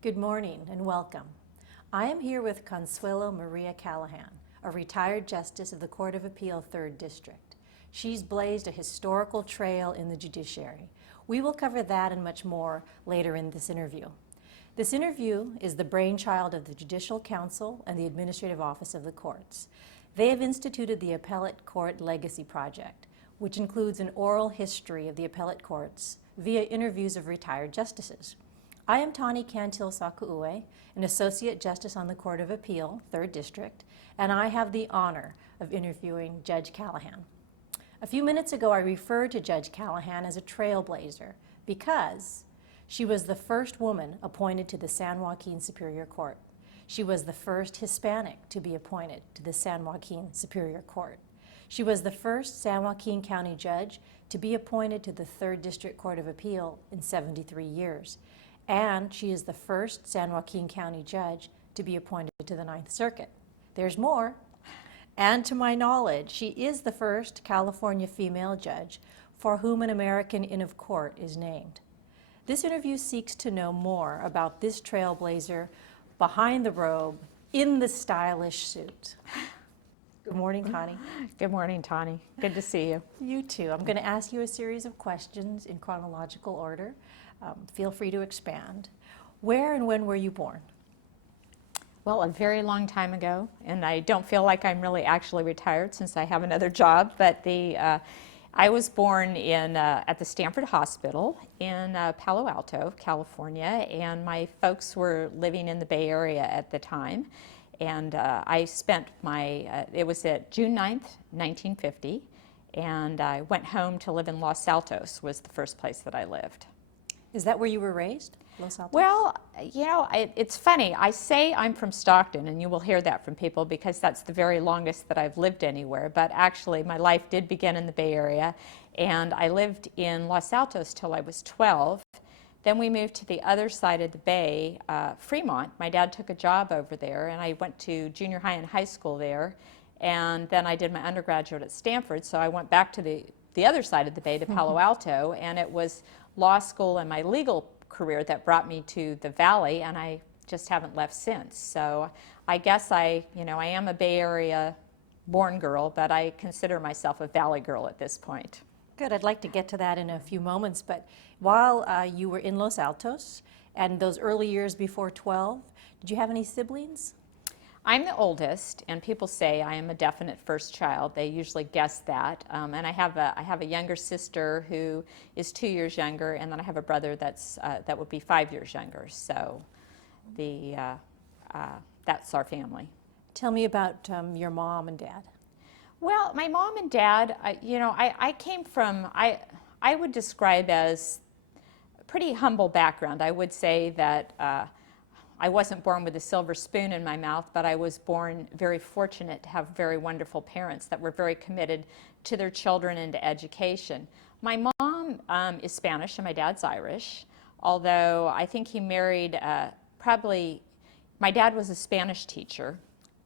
Good morning and welcome. I am here with Consuelo Maria Callahan, a retired justice of the Court of Appeal 3rd District. She's blazed a historical trail in the judiciary. We will cover that and much more later in this interview. This interview is the brainchild of the Judicial Council and the Administrative Office of the Courts. They have instituted the Appellate Court Legacy Project, which includes an oral history of the appellate courts via interviews of retired justices. I am Tani Cantil-Sakuue, an Associate Justice on the Court of Appeal, 3rd District, and I have the honor of interviewing Judge Callahan. A few minutes ago, I referred to Judge Callahan as a trailblazer because she was the first woman appointed to the San Joaquin Superior Court. She was the first Hispanic to be appointed to the San Joaquin Superior Court. She was the first San Joaquin County judge to be appointed to the 3rd District Court of Appeal in 73 years. And she is the first San Joaquin County judge to be appointed to the 9th Circuit. There's more. And to my knowledge, she is the first California female judge for whom an American Inn of Court is named. This interview seeks to know more about this trailblazer behind the robe in the stylish suit. Good morning, Connie. Good morning, Tani. Good to see you. You too. I'm going to ask you a series of questions in chronological order. Feel free to expand. Where and when were you born? Well, a very long time ago, and I don't feel like I'm really actually retired since I have another job, but I was born at the Stanford Hospital in Palo Alto, California, and my folks were living in the Bay Area at the time. And I spent it was at June 9th, 1950, and I went home to live in Los Altos, was the first place that I lived. Is that where you were raised, Los Altos? Well, it's funny. I say I'm from Stockton, and you will hear that from people because that's the very longest that I've lived anywhere. But actually, my life did begin in the Bay Area, and I lived in Los Altos till I was 12. Then we moved to the other side of the bay, Fremont. My dad took a job over there, and I went to junior high and high school there. And then I did my undergraduate at Stanford, so I went back to the other side of the bay, to Palo Alto, and it was law school and my legal career that brought me to the Valley, and I just haven't left since. So I guess I am a Bay Area born girl, but I consider myself a Valley girl at this point. Good. I'd like to get to that in a few moments, but while you were in Los Altos and those early years before 12, did you have any siblings? I'm the oldest, and people say I am a definite first child. They usually guess that. And I have a younger sister who is 2 years younger, and then I have a brother that would be 5 years younger. So that's our family. Tell me about your mom and dad. Well, my mom and dad, I came from, I would describe as a pretty humble background. I would say that I wasn't born with a silver spoon in my mouth, but I was born very fortunate to have very wonderful parents that were very committed to their children and to education. My mom is Spanish and my dad's Irish, although I think he married my dad was a Spanish teacher,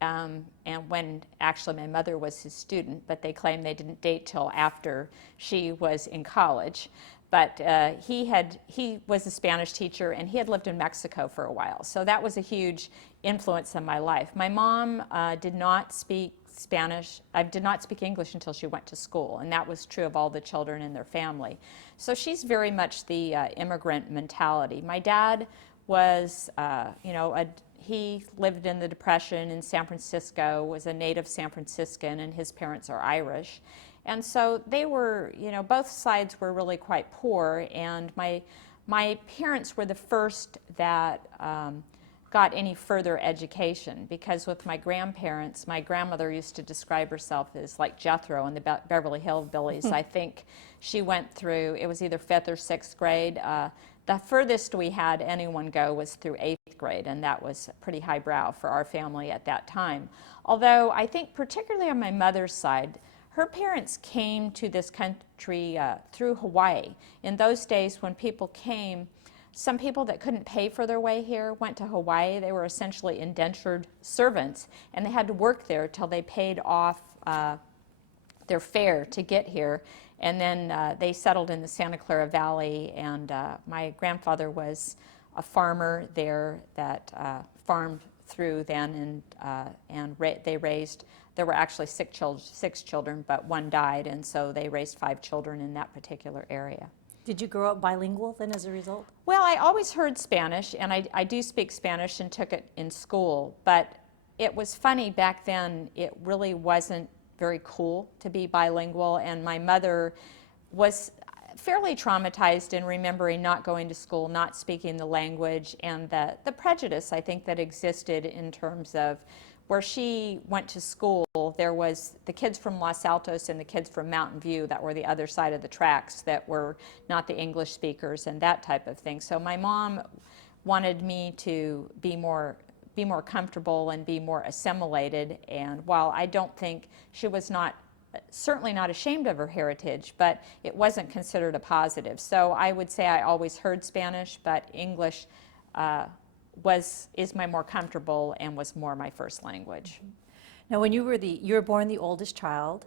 and when actually my mother was his student, but they claim they didn't date till after she was in college. But he was a Spanish teacher, and he had lived in Mexico for a while. So that was a huge influence in my life. My mom did not speak Spanish. I did not speak English until she went to school, and that was true of all the children in their family. So she's very much the immigrant mentality. My dad was, he lived in the Depression in San Francisco, was a native San Franciscan, and his parents are Irish. And so they were, both sides were really quite poor, and my parents were the first that got any further education, because with my grandparents, my grandmother used to describe herself as like Jethro in the Beverly Hillbillies. I think she went through, it was either 5th or 6th grade. The furthest we had anyone go was through 8th grade, and that was pretty highbrow for our family at that time. Although I think particularly on my mother's side, her parents came to this country through Hawaii. In those days when people came, some people that couldn't pay for their way here went to Hawaii. They were essentially indentured servants, and they had to work there till they paid off their fare to get here. And then they settled in the Santa Clara Valley, and my grandfather was a farmer there that farmed through then, and they raised, there were actually six children, but one died, and so they raised 5 children in that particular area. Did you grow up bilingual then as a result? Well, I always heard Spanish, and I do speak Spanish and took it in school, but it was funny back then, it really wasn't very cool to be bilingual, and my mother was fairly traumatized in remembering not going to school, not speaking the language, and the prejudice I think that existed in terms of where she went to school. There was the kids from Los Altos and the kids from Mountain View that were the other side of the tracks that were not the English speakers and that type of thing. So my mom wanted me to be more comfortable and be more assimilated, and while I don't think she was certainly not ashamed of her heritage, but it wasn't considered a positive. So I would say I always heard Spanish, but English is my more comfortable and was more my first language. Now, when you were born the oldest child,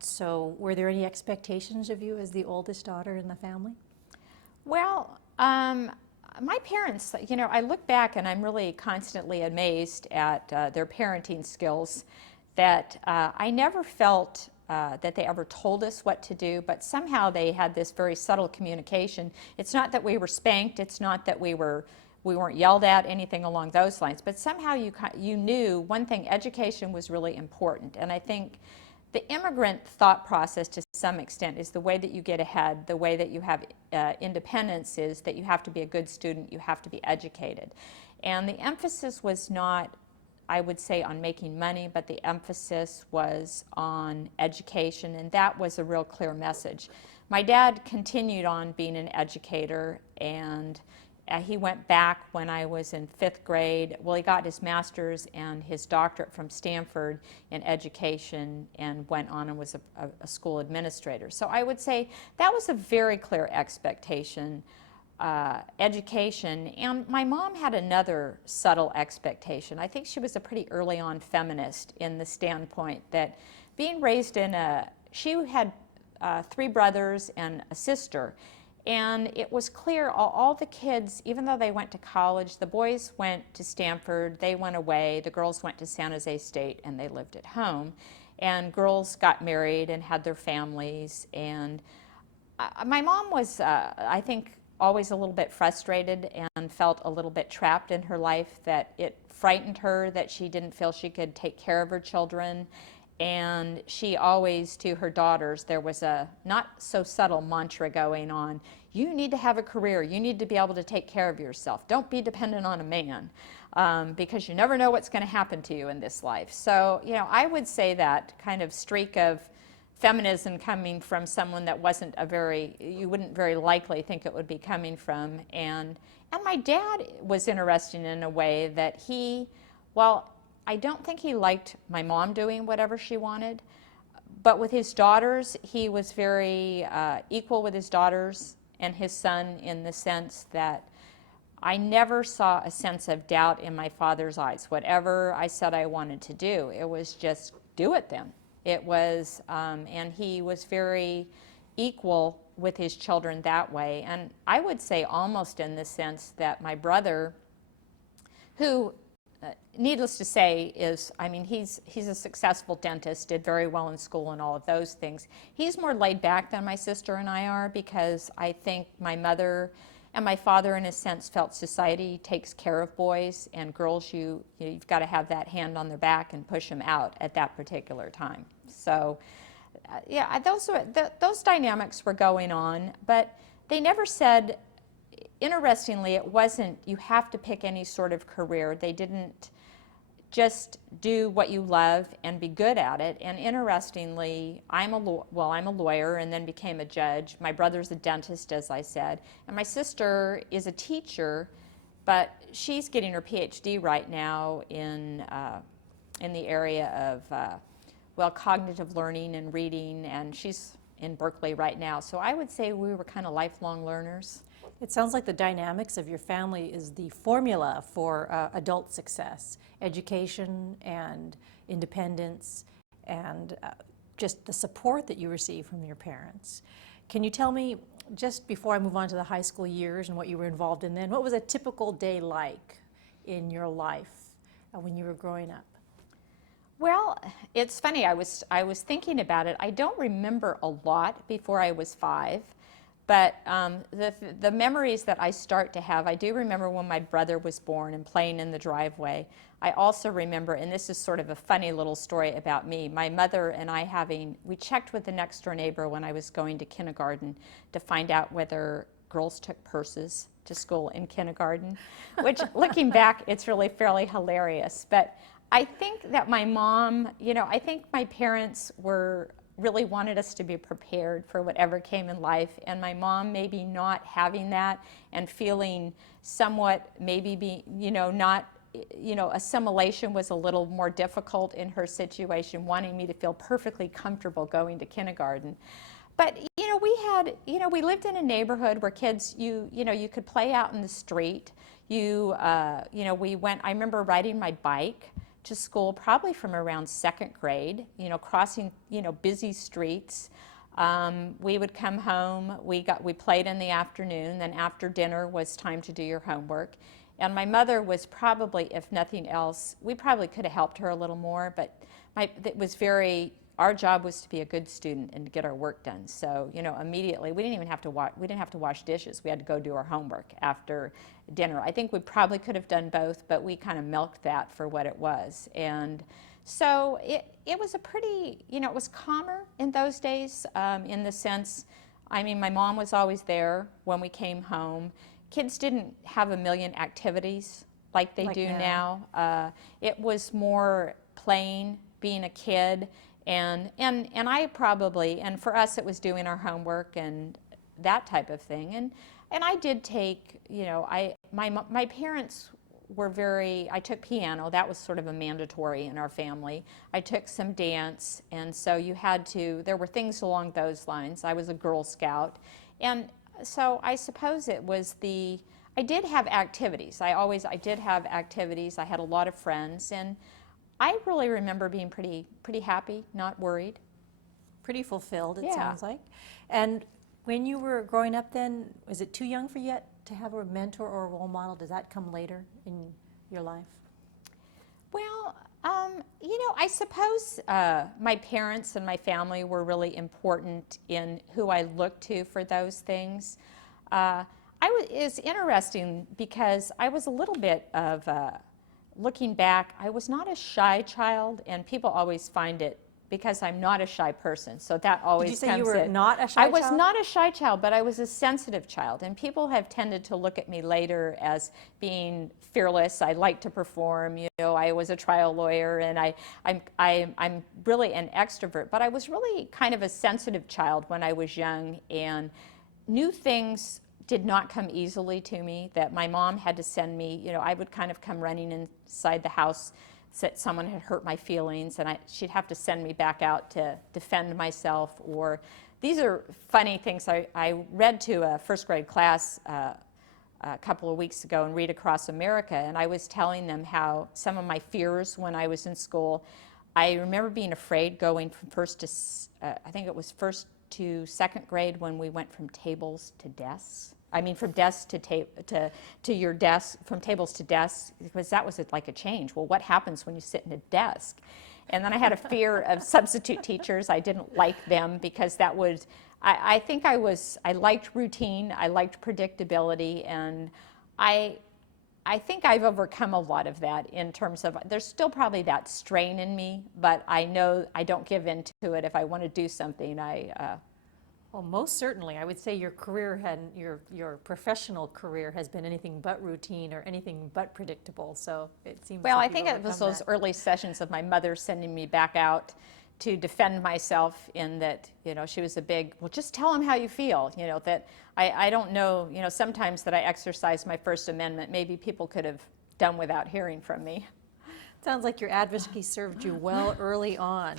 so were there any expectations of you as the oldest daughter in the family? Well, my parents, I look back and I'm really constantly amazed at their parenting skills, that I never felt that they ever told us what to do, but somehow they had this very subtle communication. It's not that we were spanked, it's not that we weren't yelled at, anything along those lines, but somehow you knew one thing: education was really important. And I think the immigrant thought process to some extent is the way that you get ahead, the way that you have independence is that you have to be a good student, you have to be educated. And the emphasis was not, I would say, on making money, but the emphasis was on education, and that was a real clear message. My dad continued on being an educator, and he went back when I was in 5th grade. Well, he got his master's and his doctorate from Stanford in education and went on and was a school administrator. So I would say that was a very clear expectation, education. And my mom had another subtle expectation. I think she was a pretty early on feminist in the standpoint that being raised she had 3 brothers and a sister. And it was clear all the kids, even though they went to college, the boys went to Stanford, they went away, the girls went to San Jose State and they lived at home. And girls got married and had their families. And my mom was, I think, always a little bit frustrated and felt a little bit trapped in her life, that it frightened her that she didn't feel she could take care of her children. And she always, to her daughters, there was a not so subtle mantra going on: you need to have a career, you need to be able to take care of yourself, don't be dependent on a man, because you never know what's going to happen to you in this life. So, I would say that kind of streak of feminism coming from someone that wasn't you wouldn't very likely think it would be coming from. And my dad was interesting in a way that I don't think he liked my mom doing whatever she wanted, but with his daughters, he was very equal with his daughters and his son, in the sense that I never saw a sense of doubt in my father's eyes. Whatever I said I wanted to do, it was just do it then. It was, and he was very equal with his children that way. And I would say almost in the sense that my brother, who needless to say he's a successful dentist, did very well in school and all of those things. He's more laid back than my sister and I are, because I think my mother and my father, in a sense, felt society takes care of boys, and girls, you've got to have that hand on their back and push them out at that particular time. So those dynamics were going on, but they never said, interestingly, it wasn't you have to pick any sort of career. They didn't just do what you love and be good at it. And interestingly, I'm a lawyer and then became a judge. My brother's a dentist, as I said, and my sister is a teacher, but she's getting her PhD right now in the area of cognitive learning and reading, and she's in Berkeley right now. So I would say we were kind of lifelong learners. It sounds like the dynamics of your family is the formula for adult success: education and independence, and just the support that you receive from your parents. Can you tell me just before I move on to the high school years and what you were involved in then, what was a typical day like in your life when you were growing up? Well, it's funny, I was thinking about it. I don't remember a lot before I was 5, but the memories that I start to have, I do remember when my brother was born and playing in the driveway. I also remember, and this is sort of a funny little story about me, my mother and I we checked with the next door neighbor when I was going to kindergarten to find out whether girls took purses to school in kindergarten, which looking back, it's really fairly hilarious. But I think that my mom, I think my parents really wanted us to be prepared for whatever came in life, and my mom maybe not having that and feeling somewhat not, assimilation was a little more difficult in her situation, wanting me to feel perfectly comfortable going to kindergarten. But we lived in a neighborhood where kids, you could play out in the street. I remember riding my bike to school probably from around 2nd grade, crossing, busy streets. We would come home, we played in the afternoon, then after dinner was time to do your homework. And my mother was probably, if nothing else, we probably could have helped her a little more, but our job was to be a good student and to get our work done. So, immediately, we didn't have to wash dishes. We had to go do our homework after dinner. I think we probably could have done both, but we kind of milked that for what it was. And so it was a pretty, it was calmer in those days in the sense, my mom was always there when we came home. Kids didn't have a million activities like they do now. It was more playing, being a kid, and for us it was doing our homework and that type of thing. And I did take, my parents I took piano. That was sort of a mandatory in our family. I took some dance, and so there were things along those lines. I was a Girl Scout. And so I suppose it was I did have activities. I did have activities. I had a lot of friends, and I really remember being pretty happy, not worried. Pretty fulfilled, it sounds like. And when you were growing up then, was it too young for you yet to have a mentor or a role model? Does that come later in your life? Well, I suppose my parents and my family were really important in who I looked to for those things. It's interesting because I was a little bit of, looking back, I was not a shy child, and people always find it because I'm not a shy person. So that always comes in. Did you say you were not a shy child? I was not a shy child, but I was a sensitive child. And people have tended to look at me later as being fearless. I like to perform. I was a trial lawyer, and I'm really an extrovert. But I was really kind of a sensitive child when I was young, and new things did not come easily to me, that my mom had to send me. I would kind of come running inside the house, that someone had hurt my feelings, and she'd have to send me back out to defend myself. Or these are funny things. I read to a 1st grade class a couple of weeks ago in Read Across America, and I was telling them how some of my fears when I was in school. I remember being afraid going from first to 2nd grade when we went from tables to desks. From desk to your desk, from tables to desks, because that was like a change. Well, what happens when you sit in a desk? And then I had a fear of substitute teachers. I didn't like them because that was, I think I liked routine, I liked predictability, and I think I've overcome a lot of that in terms of, there's still probably that strain in me, but I know I don't give in to it. If I want to do something, Well, most certainly. I would say your career your professional career has been anything but routine or anything but predictable. So it seems. Well, like I think it was those early sessions of my mother sending me back out to defend myself. In that, she was a big. Well, just tell them how you feel. That I don't know. Sometimes that I exercised my First Amendment. Maybe people could have done without hearing from me. Sounds like your advocacy served you well early on.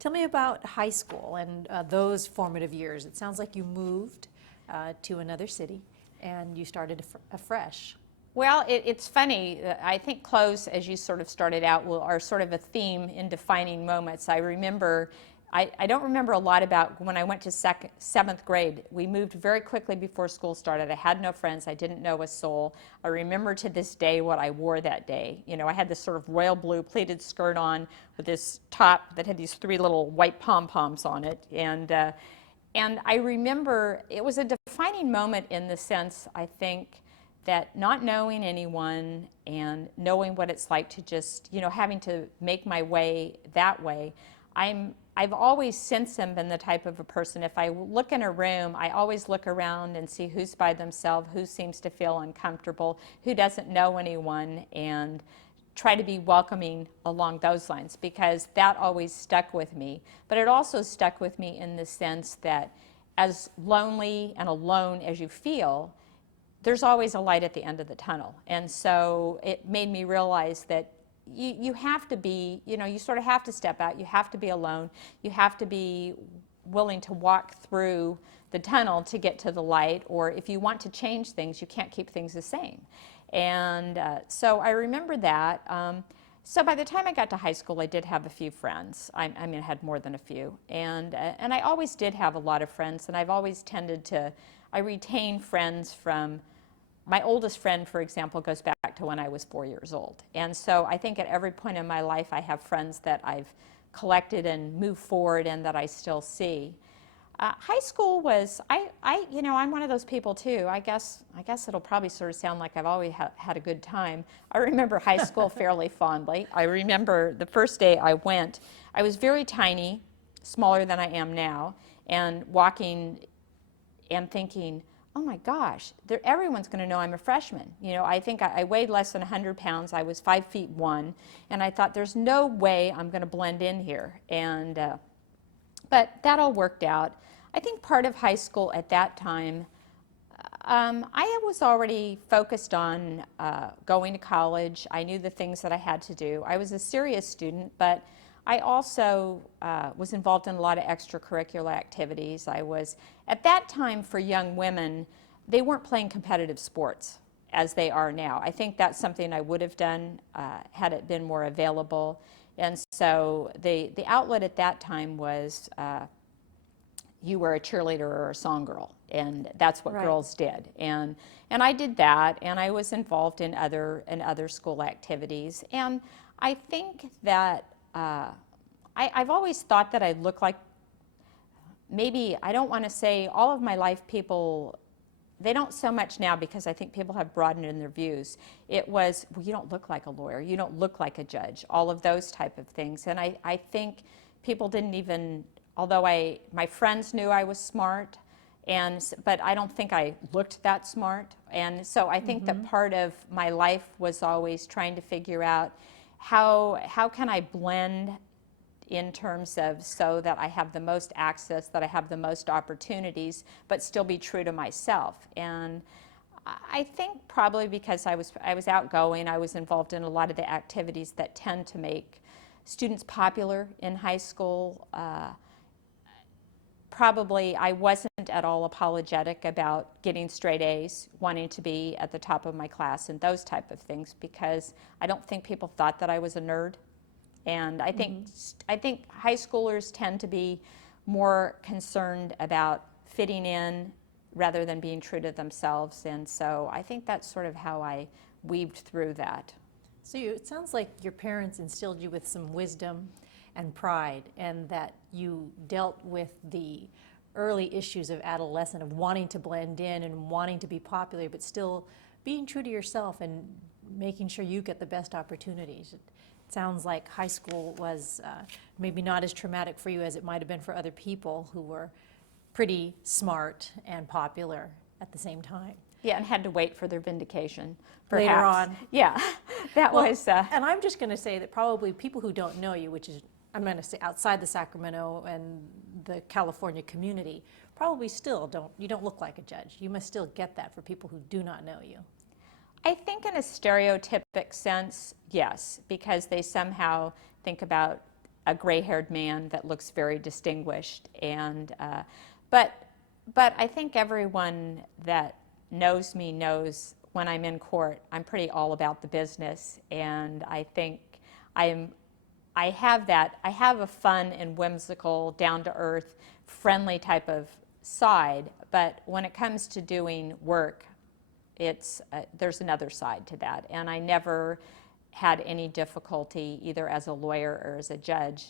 Tell me about high school and those formative years. It sounds like you moved to another city and you started afresh. Well, it's funny. I think clothes, as you sort of started out, are sort of a theme in defining moments. I remember I don't remember a lot about when I went to seventh grade. We moved very quickly before school started. I had no friends. I didn't know a soul. I remember to this day what I wore that day. You know, I had this sort of royal blue pleated skirt on with this top that had these 3 little white pom-poms on it. And I remember it was a defining moment in the sense, I think, that not knowing anyone and knowing what it's like to just, you know, having to make my way that way, I've always since then been the type of a person, if I look in a room, I always look around and see who's by themselves, who seems to feel uncomfortable, who doesn't know anyone, and try to be welcoming along those lines, because that always stuck with me. But it also stuck with me in the sense that as lonely and alone as you feel, there's always a light at the end of the tunnel. And so it made me realize that you have to be, you know, you sort of have to step out, you have to be alone, you have to be willing to walk through the tunnel to get to the light, or if you want to change things, you can't keep things the same. And so I remember that. So by the time I got to high school, I did have a few friends. I mean, I had more than a few. And I always did have a lot of friends, and I've always tended to, I retain friends from, my oldest friend, for example, goes back to when I was 4 years old. And so I think at every point in my life, I have friends that I've collected and moved forward and that I still see. High school was, you know, I'm one of those people too. I guess it'll probably sort of sound like I've always had a good time. I remember high school fairly fondly. I remember the first day I went, I was very tiny, smaller than I am now, and walking and thinking, oh my gosh, everyone's going to know I'm a freshman. You know, I think I weighed less than 100 pounds. I was 5'1", and I thought there's no way I'm going to blend in here. And but that all worked out. I think part of high school at that time, I was already focused on going to college. I knew the things that I had to do. I was a serious student, but I also was involved in a lot of extracurricular activities. I was, at that time for young women, they weren't playing competitive sports as they are now. I think that's something I would have done had it been more available. And so the outlet at that time was you were a cheerleader or a song girl, and that's what Right. girls did. And I did that, and I was involved in other school activities. And I think that I've always thought that I look like, maybe, I don't want to say all of my life people, they don't so much now because I think people have broadened in their views. It was, well, you don't look like a lawyer, you don't look like a judge, all of those type of things. And I think people didn't even, although my friends knew I was smart, but I don't think I looked that smart. And so I think that part of my life was always trying to figure out how can I blend in terms of so that I have the most access, that I have the most opportunities, but still be true to myself. And I think probably because I was outgoing, I was involved in a lot of the activities that tend to make students popular in high school. Probably I wasn't at all apologetic about getting straight A's, wanting to be at the top of my class and those type of things, because I don't think people thought that I was a nerd. And I think high schoolers tend to be more concerned about fitting in rather than being true to themselves. And so I think that's sort of how I weaved through that. So it sounds like your parents instilled you with some wisdom and pride, and that you dealt with the early issues of adolescence, of wanting to blend in and wanting to be popular, but still being true to yourself and making sure you get the best opportunities. It sounds like high school was maybe not as traumatic for you as it might have been for other people who were pretty smart and popular at the same time. Yeah, and had to wait for their vindication, Later perhaps. on. Yeah, that was. And I'm just going to say that probably people who don't know you, which is, I'm going to say outside the Sacramento and the California community, probably still you don't look like a judge. You must still get that for people who do not know you. I think in a stereotypic sense, yes, because they somehow think about a gray-haired man that looks very distinguished. And but I think everyone that knows me knows when I'm in court, I'm pretty all about the business, and I think I'm I have that. I have a fun and whimsical, down-to-earth, friendly type of side, but when it comes to doing work, there's another side to that. And I never had any difficulty, either as a lawyer or as a judge,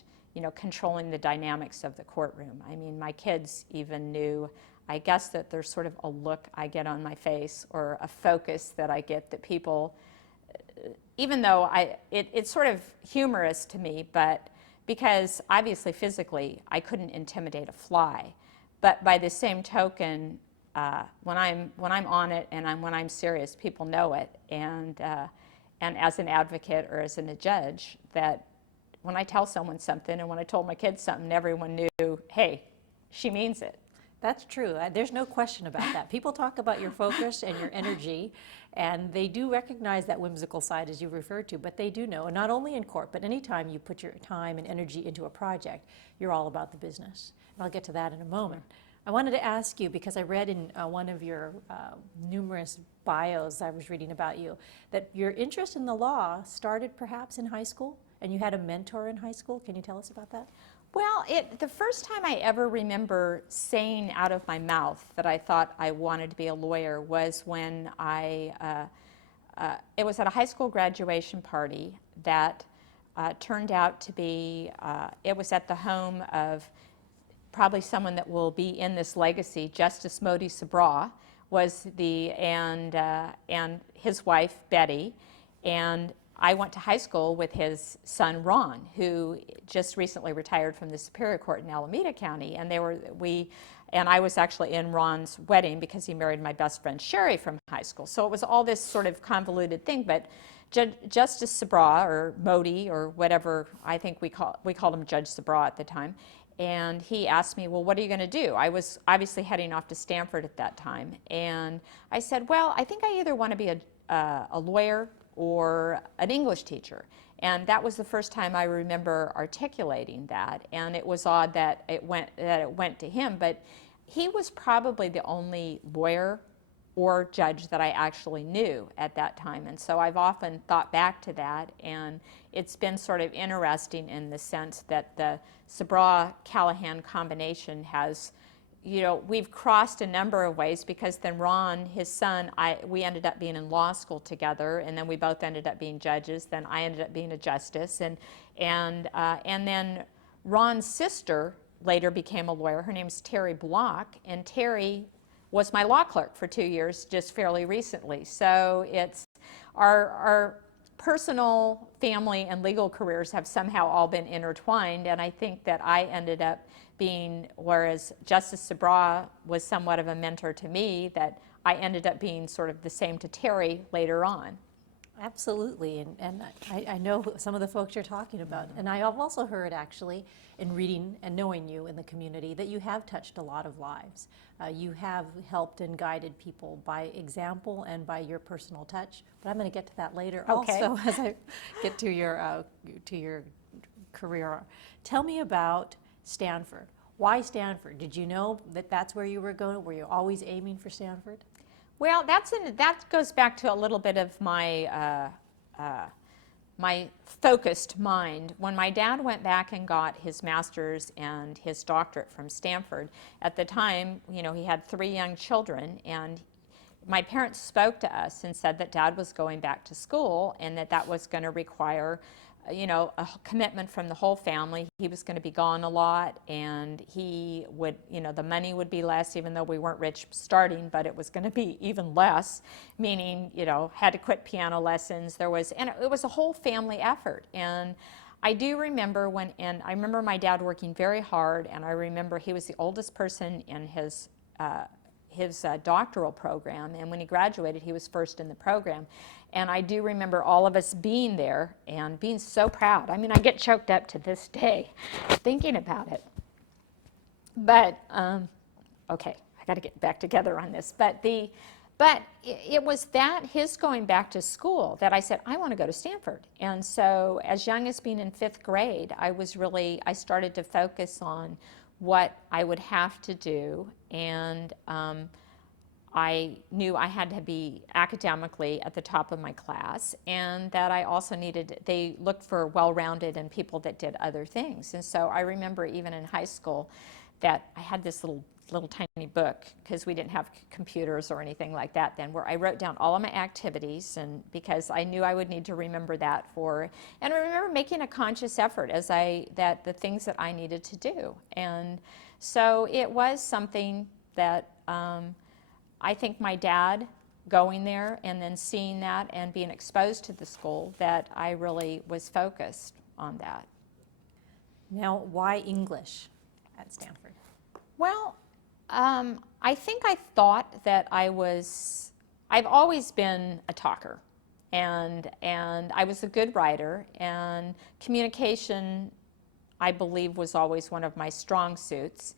controlling the dynamics of the courtroom. I mean, my kids even knew, I guess, that there's sort of a look I get on my face or a focus that I get that people, even though it's sort of humorous to me, but because obviously physically I couldn't intimidate a fly. But by the same token, when I'm on it and when I'm serious, people know it. And as an advocate or as a judge, that when I tell someone something, and when I told my kids something, everyone knew, hey, she means it. That's true. There's no question about that. People talk about your focus and your energy, and they do recognize that whimsical side, as you referred to, but they do know, and not only in court, but anytime you put your time and energy into a project, you're all about the business. And I'll get to that in a moment. I wanted to ask you, because I read in one of your numerous bios I was reading about you, that your interest in the law started perhaps in high school, and you had a mentor in high school. Can you tell us about that? Well, the first time I ever remember saying out of my mouth that I thought I wanted to be a lawyer was when it was at a high school graduation party that turned out to be, it was at the home of probably someone that will be in this legacy. Justice Modi Sabra was and his wife Betty, and I went to high school with his son Ron, who just recently retired from the Superior Court in Alameda County, and I was actually in Ron's wedding because he married my best friend Sherry from high school. So it was all this sort of convoluted thing, but Justice Sabra, or Modi, or whatever, I think we called him Judge Sabra at the time, and he asked me, well, what are you going to do? I was obviously heading off to Stanford at that time, and I said, well, I think I either want to be a lawyer or an English teacher. And that was the first time I remember articulating that, and it was odd that it went to him, but he was probably the only lawyer or judge that I actually knew at that time. And so I've often thought back to that, and it's been sort of interesting in the sense that the Sabra-Callahan combination has, we've crossed a number of ways, because then Ron, his son, we ended up being in law school together, and then we both ended up being judges. Then I ended up being a justice, and then Ron's sister later became a lawyer. Her name's Terry Block, and Terry was my law clerk for 2 years just fairly recently. So it's our personal, family, and legal careers have somehow all been intertwined, and I think that I ended up being, whereas Justice Sabra was somewhat of a mentor to me, that I ended up being sort of the same to Terry later on. Absolutely, and I know some of the folks you're talking about, and I have also heard, actually, in reading and knowing you in the community, that you have touched a lot of lives. You have helped and guided people by example and by your personal touch, but I'm going to get to that later. Okay. Also, as I get to your career. Tell me about Stanford. Why Stanford? Did you know that that's where you were going? Were you always aiming for Stanford? Well, that goes back to a little bit of my my focused mind. When my dad went back and got his master's and his doctorate from Stanford, at the time, he had 3 young children, and my parents spoke to us and said that Dad was going back to school, and that was going to require a commitment from the whole family. He was going to be gone a lot, and he would, the money would be less, even though we weren't rich starting, but it was going to be even less, meaning, had to quit piano lessons. And it was a whole family effort. And I do remember I remember my dad working very hard, and I remember he was the oldest person in his doctoral program, and when he graduated, he was first in the program. And I do remember all of us being there and being so proud. I mean, I get choked up to this day thinking about it. But, okay, I got to get back together on this. But it was that, his going back to school, that I said, I want to go to Stanford. And so as young as being in 5th grade, I started to focus on what I would have to do, and I knew I had to be academically at the top of my class, and that I also needed, they looked for well-rounded and people that did other things. And so I remember even in high school that I had this little tiny book, because we didn't have computers or anything like that then, where I wrote down all of my activities, and because I knew I would need to remember that for, and I remember making a conscious effort that the things that I needed to do. And so it was something that I think my dad going there and then seeing that and being exposed to the school, that I really was focused on that. Now, why English at Stanford? Well, I think I thought that I've always been a talker, and I was a good writer, and communication, I believe, was always one of my strong suits.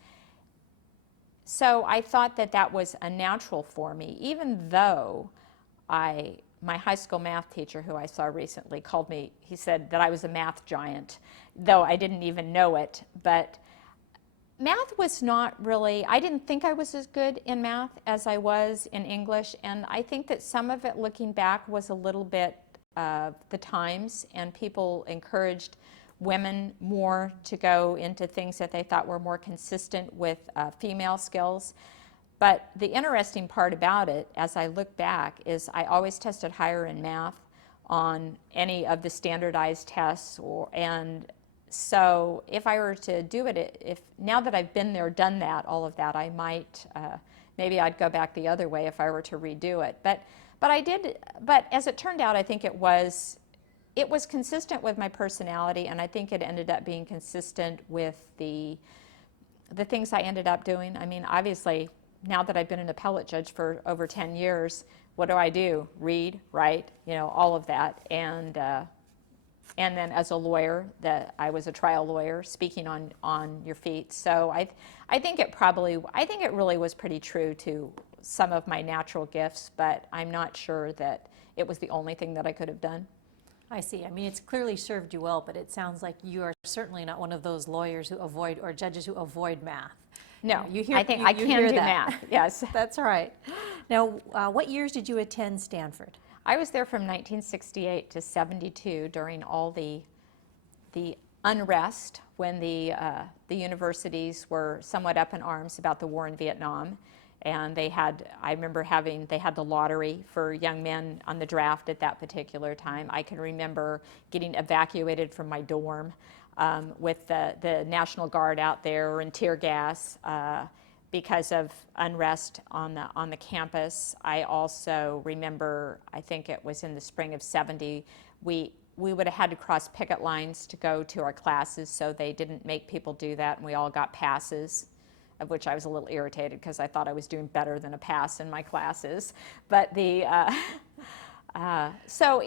So I thought that that was a natural for me, even though my high school math teacher, who I saw recently, called me, he said that I was a math giant, though I didn't even know it. But math was not really, I didn't think I was as good in math as I was in English, and I think that some of it, looking back, was a little bit the times, and people encouraged women more to go into things that they thought were more consistent with female skills. But the interesting part about it, as I look back, is I always tested higher in math on any of the standardized tests, and so if I were to do it, if now that I've been there, done that, all of that, I might, maybe I'd go back the other way if I were to redo it. But I did, but as it turned out, I think it was consistent with my personality, and I think it ended up being consistent with the things I ended up doing. I mean, obviously, now that I've been an appellate judge for over 10 years, what do? Read, write, all of that. And then as a lawyer, I was a trial lawyer, speaking on your feet. So I think it really was pretty true to some of my natural gifts, but I'm not sure that it was the only thing that I could have done. I see. I mean, it's clearly served you well, but it sounds like you are certainly not one of those lawyers who avoid, or judges who avoid math. No, you hear, I think I can do math, yes. That's right. Now, what years did you attend Stanford? I was there from 1968 to 72 during all the unrest when the universities were somewhat up in arms about the war in Vietnam. And I remember they had the lottery for young men on the draft at that particular time. I can remember getting evacuated from my dorm with the National Guard out there and tear gas because of unrest on the campus. I also remember, I think it was in the spring of 70, we would have had to cross picket lines to go to our classes, so they didn't make people do that, and we all got passes, of which I was a little irritated because I thought I was doing better than a pass in my classes. But so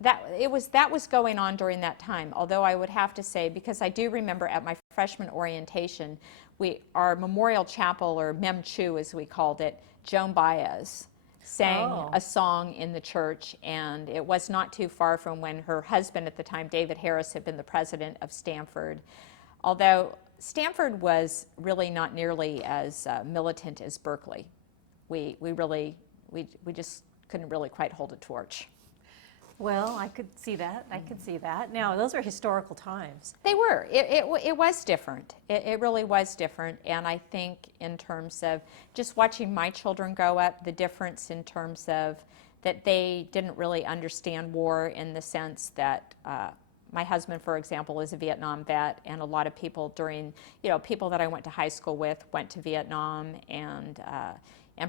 that was going on during that time. Although I would have to say, because I do remember at my freshman orientation, our memorial chapel, or Mem Chu as we called it, Joan Baez sang a song in the church, and it was not too far from when her husband at the time, David Harris, had been the president of Stanford. Although Stanford was really not nearly as militant as Berkeley. We just couldn't really quite hold a torch. Well, I could see that. I could see that. Now, those are historical times. They were. It was different. It really was different. And I think in terms of just watching my children grow up, the difference in terms of that they didn't really understand war, in the sense that my husband, for example, is a Vietnam vet, and a lot of people people that I went to high school with went to Vietnam, and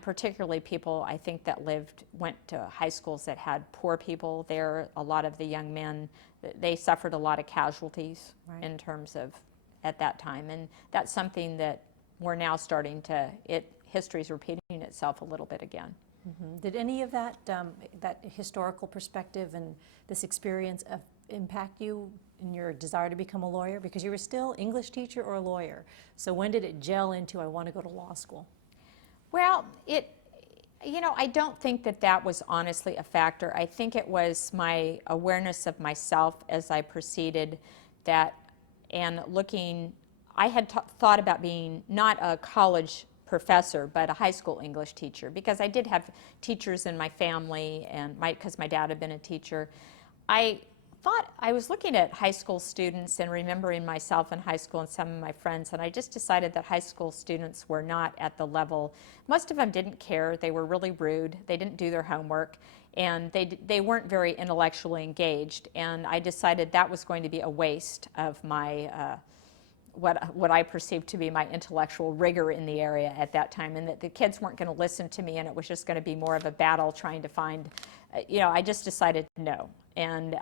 particularly people, I think, that went to high schools that had poor people there. A lot of the young men, they suffered a lot of casualties in terms of at that time, and that's something that we're now starting to, history's repeating itself a little bit again. Mm-hmm. Did any of that historical perspective and this experience impact you in your desire to become a lawyer? Because you were still English teacher or a lawyer. So when did it gel into, I want to go to law school? Well, I don't think that was honestly a factor. I think it was my awareness of myself as I proceeded, and looking, I had thought about being not a college professor, but a high school English teacher, because I did have teachers in my family, and because my dad had been a teacher. I thought, I was looking at high school students and remembering myself in high school and some of my friends, and I just decided that high school students were not at the level. Most of them didn't care. They were really rude. They didn't do their homework, and they weren't very intellectually engaged. And I decided that was going to be a waste of my what I perceived to be my intellectual rigor in the area at that time, and that the kids weren't going to listen to me, and it was just going to be more of a battle trying to find, I just decided no, and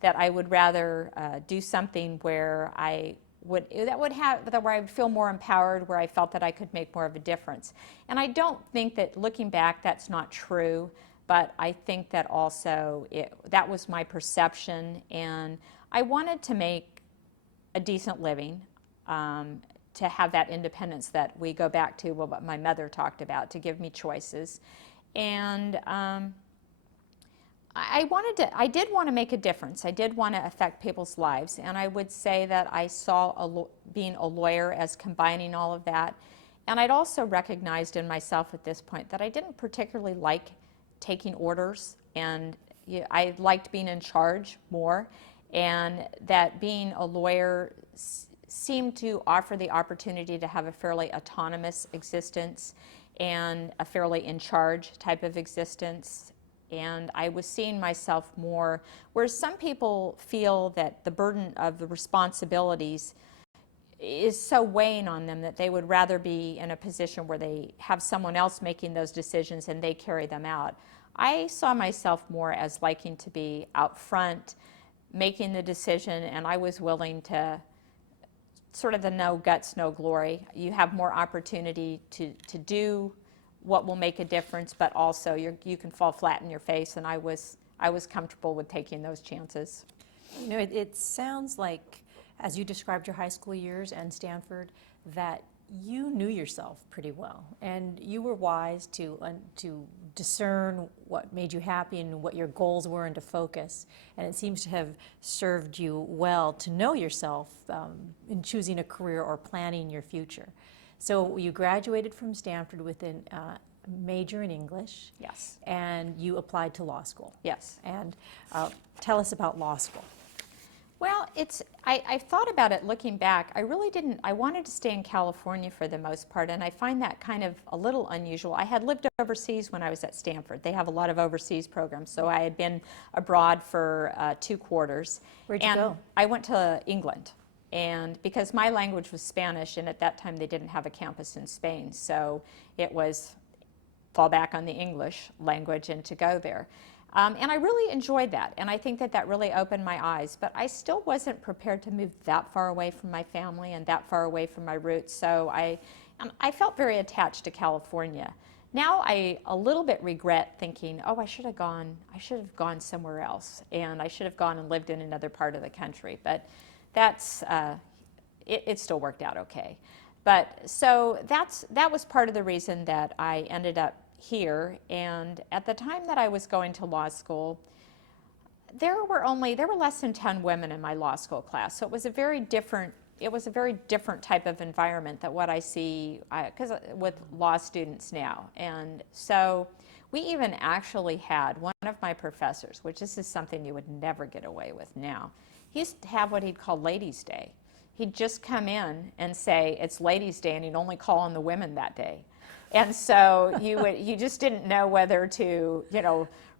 that I would rather do something where where I would feel more empowered, where I felt that I could make more of a difference. And I don't think that, looking back, that's not true, but I think that also that was my perception, and I wanted to make a decent living. To have that independence that we go back to what my mother talked about, to give me choices. And I did want to make a difference. I did want to affect people's lives. And I would say that I saw being a lawyer as combining all of that. And I'd also recognized in myself at this point that I didn't particularly like taking orders, and I liked being in charge more, and that being a lawyer seemed to offer the opportunity to have a fairly autonomous existence and a fairly in charge type of existence. And I was seeing myself more, whereas some people feel that the burden of the responsibilities is so weighing on them that they would rather be in a position where they have someone else making those decisions and they carry them out. I saw myself more as liking to be out front, making the decision, and I was willing to sort of the no guts, no glory. You have more opportunity to do what will make a difference, but also you can fall flat in your face, and I was comfortable with taking those chances. It sounds like, as you described your high school years and Stanford, that you knew yourself pretty well, and you were wise to discern what made you happy and what your goals were, and to focus. And it seems to have served you well to know yourself in choosing a career or planning your future. So you graduated from Stanford with a major in English. Yes. And you applied to law school. Yes. And tell us about law school. Well, I've thought about it looking back. I really didn't. I wanted to stay in California for the most part, and I find that kind of a little unusual. I had lived overseas when I was at Stanford. They have a lot of overseas programs, so I had been abroad for 2 quarters. Where'd you go? I went to England, and because my language was Spanish, and at that time they didn't have a campus in Spain, so it was fall back on the English language and to go there. And I really enjoyed that, and I think that really opened my eyes, but I still wasn't prepared to move that far away from my family and that far away from my roots, so I felt very attached to California. Now I a little bit regret thinking, oh, I should have gone somewhere else, and I should have gone and lived in another part of the country, but that's, it still worked out okay. But so that was part of the reason that I ended up here. And at the time that I was going to law school, there were less than 10 women in my law school class. So it was a very different type of environment than what I see with law students now. And so we even actually had one of my professors, which this is something you would never get away with now. He used to have what he'd call Ladies' Day. He'd just come in and say it's Ladies' Day, and he'd only call on the women that day. And so you just didn't know whether to,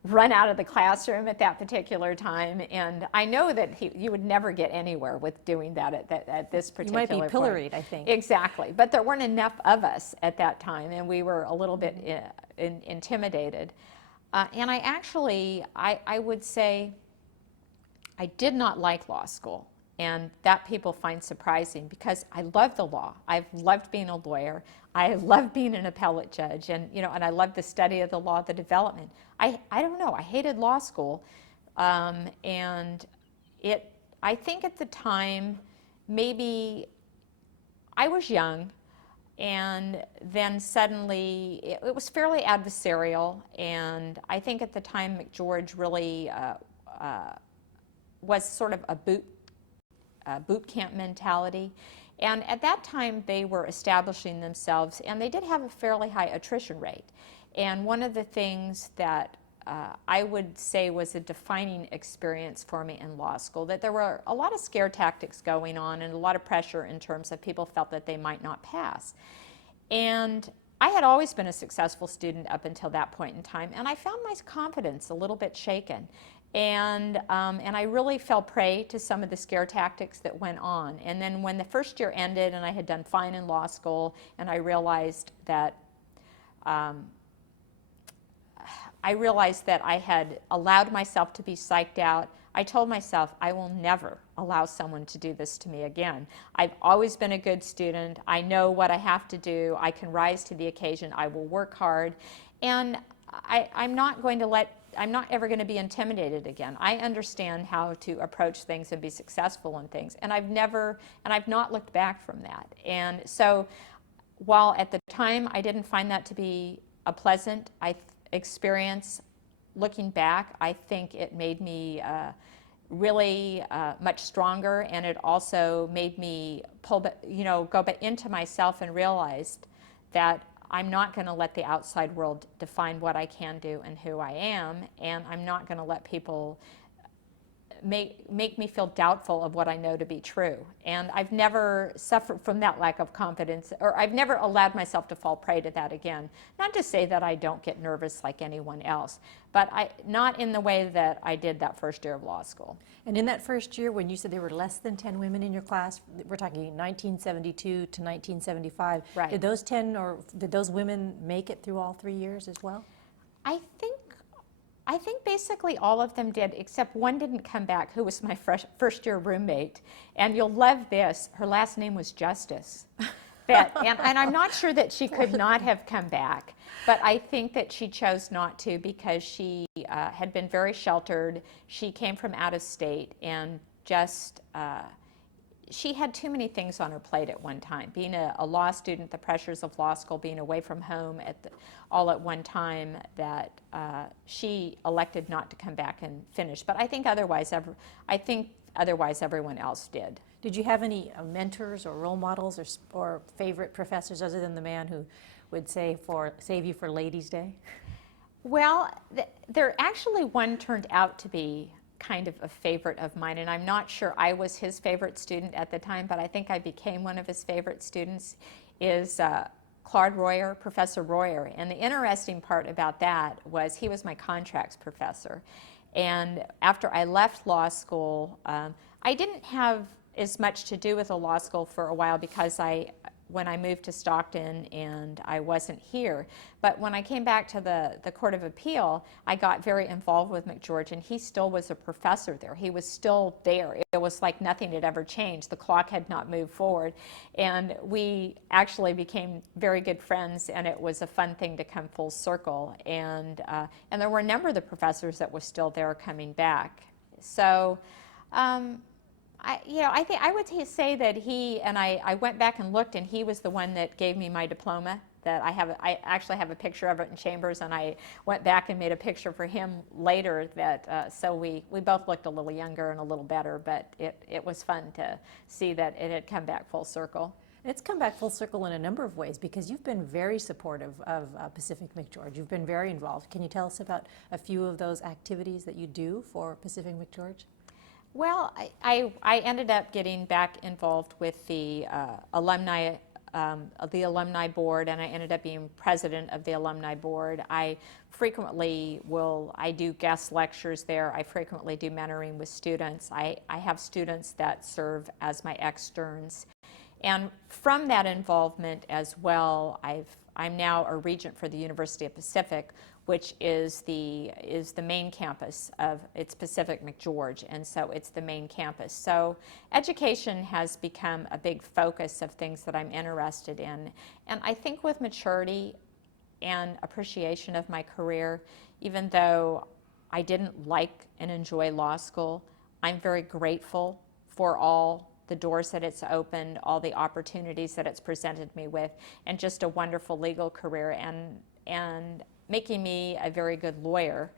run out of the classroom at that particular time. And I know that you would never get anywhere with doing that at this particular point. You might be pilloried, I think. Exactly. But there weren't enough of us at that time, and we were a little bit intimidated. And I would say I did not like law school. And that people find surprising, because I love the law. I've loved being a lawyer. I love being an appellate judge, and and I love the study of the law, the development. I don't know. I hated law school, and I think at the time, maybe I was young, and then suddenly it was fairly adversarial, and I think at the time McGeorge really was sort of a boot camp mentality, And at that time, they were establishing themselves, and they did have a fairly high attrition rate. And one of the things that I would say was a defining experience for me in law school, that there were a lot of scare tactics going on and a lot of pressure in terms of people felt that they might not pass. And I had always been a successful student up until that point in time, and I found my confidence a little bit shaken. And I really fell prey to some of the scare tactics that went on. And then when the first year ended and I had done fine in law school, and I realized that I had allowed myself to be psyched out, I told myself, I will never allow someone to do this to me again. I've always been a good student. I know what I have to do. I can rise to the occasion. I will work hard. And I'm not ever going to be intimidated again. I understand how to approach things and be successful in things. And I've not looked back from that. And so while at the time I didn't find that to be a pleasant experience, looking back, I think it made me really much stronger, and it also made me go back into myself and realized that I'm not going to let the outside world define what I can do and who I am, and I'm not going to let people make me feel doubtful of what I know to be true. And I've never suffered from that lack of confidence, or I've never allowed myself to fall prey to that again. Not to say that I don't get nervous like anyone else, but not in the way that I did that first year of law school. And in that first year, when you said there were less than 10 women in your class, we're talking 1972 to 1975, right. Did those women make it through all 3 years as well? I think basically all of them did, except one didn't come back, who was my first year roommate. And you'll love this, her last name was Justice. And I'm not sure that she could not have come back, but I think that she chose not to because she had been very sheltered. She came from out of state and just, she had too many things on her plate at one time. Being a law student, the pressures of law school, being away from home all at one time, that she elected not to come back and finish. But I think otherwise everyone else did. Did you have any mentors or role models or favorite professors other than the man who would save you for Ladies' Day? Well, there actually one turned out to be kind of a favorite of mine, and I'm not sure I was his favorite student at the time, but I think I became one of his favorite students, is Claude Royer, Professor Royer. And the interesting part about that was he was my contracts professor. And after I left law school, I didn't have as much to do with the law school for a while because when I moved to Stockton and I wasn't here. But when I came back to the Court of Appeal, I got very involved with McGeorge, and he still was a professor there. He was still there. It was like nothing had ever changed. The clock had not moved forward. And we actually became very good friends, and it was a fun thing to come full circle. And there were a number of the professors that were still there coming back. So I would say that he, and I went back and looked, and he was the one that gave me my diploma. That I actually have a picture of it in Chambers, and I went back and made a picture for him later. So we both looked a little younger and a little better, but it was fun to see that it had come back full circle. It's come back full circle in a number of ways because you've been very supportive of Pacific McGeorge. You've been very involved. Can you tell us about a few of those activities that you do for Pacific McGeorge? Well, I ended up getting back involved with the alumni board, and I ended up being president of the alumni board. I do guest lectures there. I frequently do mentoring with students. I have students that serve as my externs. And from that involvement as well, I'm now a regent for the University of Pacific, which is the main campus of, it's Pacific McGeorge, and so it's the main campus. So education has become a big focus of things that I'm interested in. And I think with maturity and appreciation of my career, even though I didn't like and enjoy law school, I'm very grateful for all the doors that it's opened, all the opportunities that it's presented me with, and just a wonderful legal career, and making me a very good lawyer,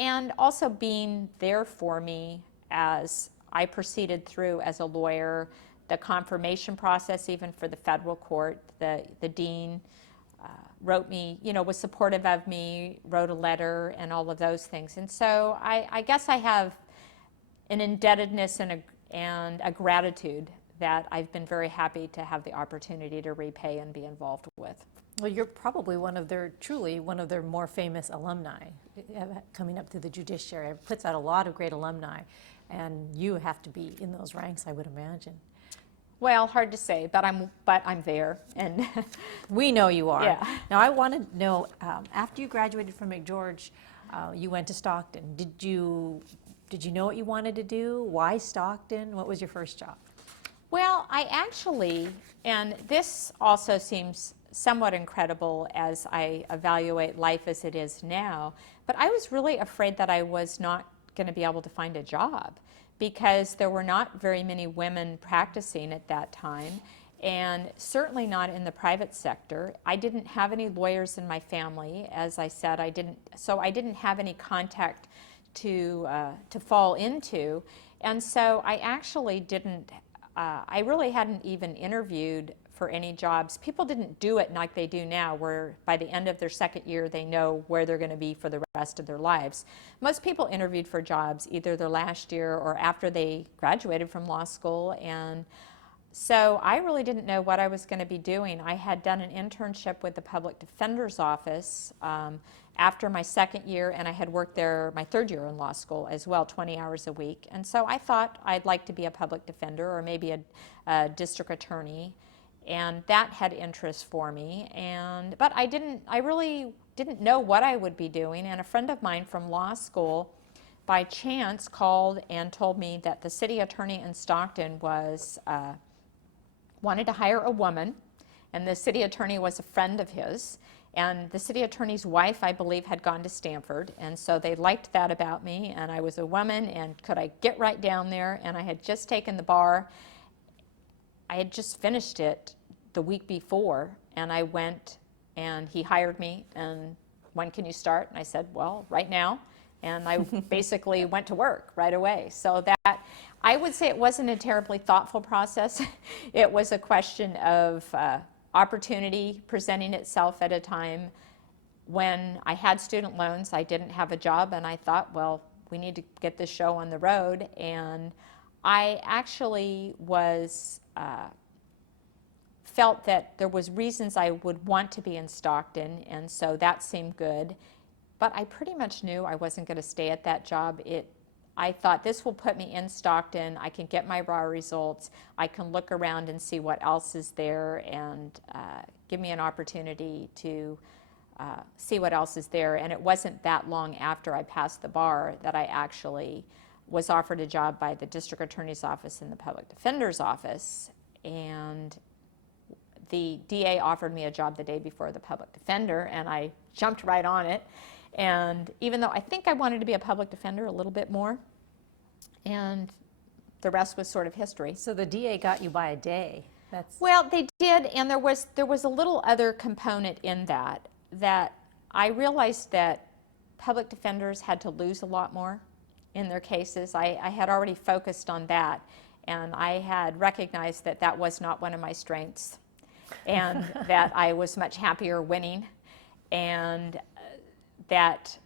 and also being there for me as I proceeded through as a lawyer, the confirmation process, even for the federal court. The dean wrote me, was supportive of me, wrote a letter, and all of those things. And so I guess I have an indebtedness and a gratitude that I've been very happy to have the opportunity to repay and be involved with. Well, you're probably truly one of their more famous alumni coming up through the judiciary. It puts out a lot of great alumni, and you have to be in those ranks, I would imagine. Well, hard to say, but I'm there, and we know you are. Yeah. Now, I want to know, after you graduated from McGeorge, you went to Stockton. Did you know what you wanted to do? Why Stockton? What was your first job? Well, I actually, and this also seems somewhat incredible as I evaluate life as it is now, but I was really afraid that I was not going to be able to find a job because there were not very many women practicing at that time, and certainly not in the private sector. I didn't have any lawyers in my family, as I said. I didn't have any contact to fall into, and so I actually didn't. I really hadn't even interviewed for any jobs. People didn't do it like they do now, where by the end of their second year they know where they're going to be for the rest of their lives. Most people interviewed for jobs either their last year or after they graduated from law school, and so I really didn't know what I was going to be doing. I had done an internship with the public defender's office after my second year, and I had worked there my third year in law school as well, 20 hours a week. And so I thought I'd like to be a public defender or maybe a district attorney, and that had interest for me. But I really didn't know what I would be doing. And a friend of mine from law school, by chance, called and told me that the city attorney in Stockton wanted to hire a woman, and the city attorney was a friend of his. And the city attorney's wife, I believe, had gone to Stanford, and so they liked that about me, and I was a woman, and could I get right down there? And I had just taken the bar. I had just finished it the week before, and I went, and he hired me, and when can you start? And I said, well, right now. And I basically went to work right away. So that, I would say it wasn't a terribly thoughtful process. It was a question of opportunity presenting itself at a time when I had student loans. I didn't have a job, and I thought, well, we need to get this show on the road. And I actually felt that there was reasons I would want to be in Stockton, and so that seemed good. But I pretty much knew I wasn't going to stay at that job. I thought, this will put me in Stockton. I can get my raw results. I can look around and see what else is there, and give me an opportunity to see what else is there. And it wasn't that long after I passed the bar that I actually was offered a job by the district attorney's office and the public defender's office. And the DA offered me a job the day before the public defender, and I jumped right on it. And even though I think I wanted to be a public defender a little bit more, and the rest was sort of history. So the DA got you by a day. Well, they did, and there was a little other component in that I realized that public defenders had to lose a lot more in their cases. I had already focused on that, and I had recognized that that was not one of my strengths, and that I was much happier winning, and that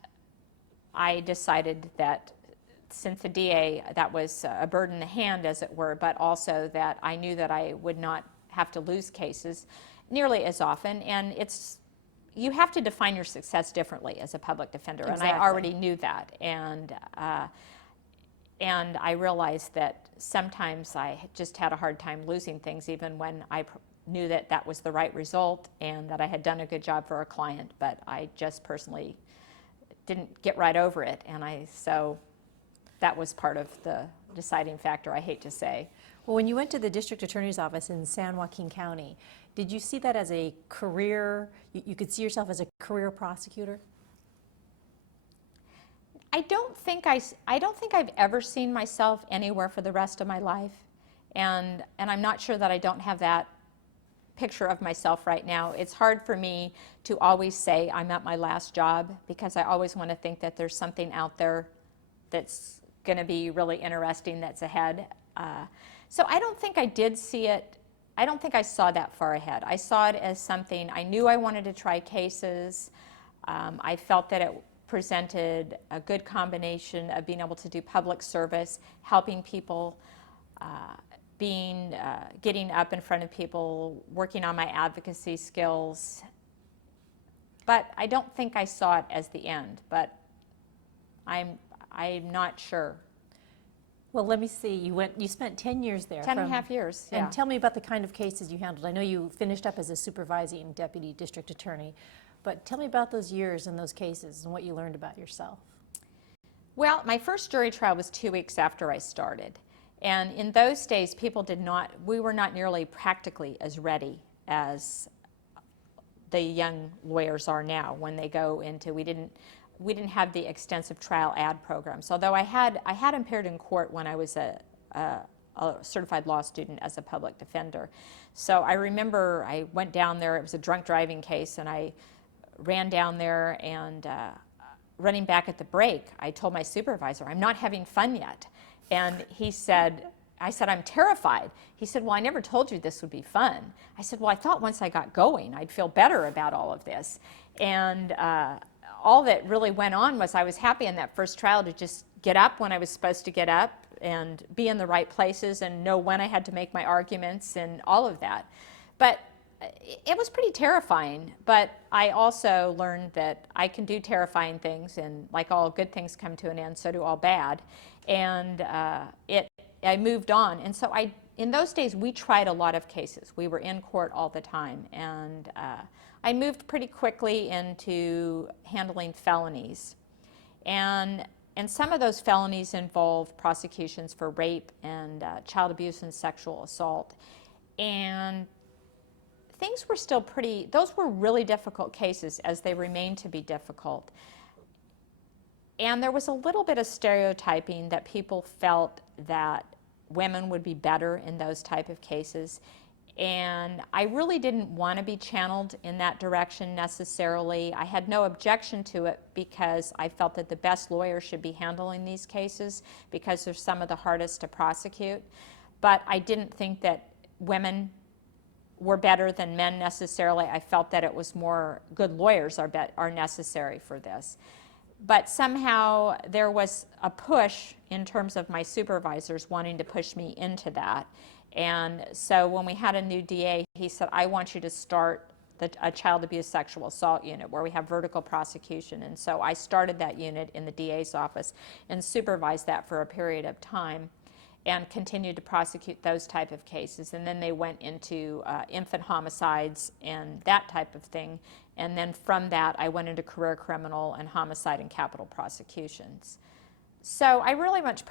I decided that since the DA, that was a bird in the hand, as it were, but also that I knew that I would not have to lose cases nearly as often. And you have to define your success differently as a public defender, Exactly. And I already knew that. And I realized that sometimes I just had a hard time losing things, even when I knew that that was the right result and that I had done a good job for a client, but I just personally didn't get right over it. And so that was part of the deciding factor, I hate to say. Well, when you went to the district attorney's office in San Joaquin County, did you see that as a career, you could see yourself as a career prosecutor? I don't think I've ever seen myself anywhere for the rest of my life. And I'm not sure that I don't have that picture of myself right now. It's hard for me to always say I'm at my last job, because I always want to think that there's something out there that's going to be really interesting that's ahead. So I don't think I did see it. I don't think I saw that far ahead. I saw it as something, I knew I wanted to try cases. I felt that it presented a good combination of being able to do public service, helping people, getting up in front of people, working on my advocacy skills. But I don't think I saw it as the end, but I'm not sure. Well, let me see. You spent 10 years there. 10 and a half years, yeah. And tell me about the kind of cases you handled. I know you finished up as a supervising deputy district attorney, but tell me about those years and those cases and what you learned about yourself. Well, my first jury trial was 2 weeks after I started. And in those days, we were not nearly practically as ready as the young lawyers are now when they go into, we didn't have the extensive trial ad programs. Although I had appeared in court when I was a certified law student as a public defender. So I remember I went down there, it was a drunk driving case, and I ran down there, and running back at the break, I told my supervisor, I'm not having fun yet. And I said, I'm terrified. He said, well, I never told you this would be fun. I said, well, I thought once I got going, I'd feel better about all of this. And all that really went on was I was happy in that first trial to just get up when I was supposed to get up and be in the right places and know when I had to make my arguments and all of that. But it was pretty terrifying, but I also learned that I can do terrifying things, and like all good things come to an end, so do all bad. And I moved on. And so in those days, we tried a lot of cases. We were in court all the time. And I moved pretty quickly into handling felonies. And some of those felonies involve prosecutions for rape and child abuse and sexual assault. And things were still those were really difficult cases, as they remain to be difficult. And there was a little bit of stereotyping that people felt that women would be better in those type of cases. And I really didn't want to be channeled in that direction necessarily. I had no objection to it because I felt that the best lawyers should be handling these cases because they're some of the hardest to prosecute. But I didn't think that women were better than men necessarily. I felt that it was more good lawyers are necessary for this. But somehow there was a push in terms of my supervisors wanting to push me into that. And so when we had a new DA, he said, I want you to start a child abuse sexual assault unit where we have vertical prosecution. And so I started that unit in the DA's office and supervised that for a period of time and continued to prosecute those type of cases. And then they went into infant homicides and that type of thing. And then from that, I went into career criminal and homicide and capital prosecutions. So I really much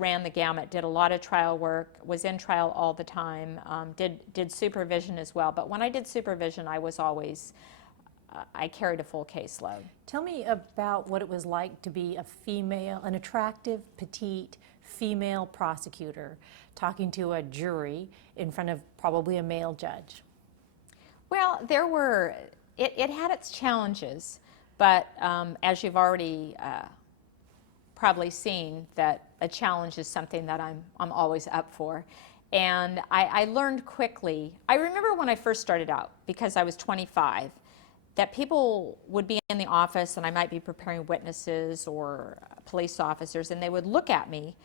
ran the gamut, did a lot of trial work, was in trial all the time, did supervision as well. But when I did supervision, I was always, I carried a full caseload. Tell me about what it was like to be an attractive, petite, female prosecutor talking to a jury in front of probably a male judge. Well, it had its challenges, but as you've already probably seen, that a challenge is something that I'm always up for. And I learned quickly. I remember when I first started out, because I was 25, that people would be in the office and I might be preparing witnesses or police officers, and they would look at me,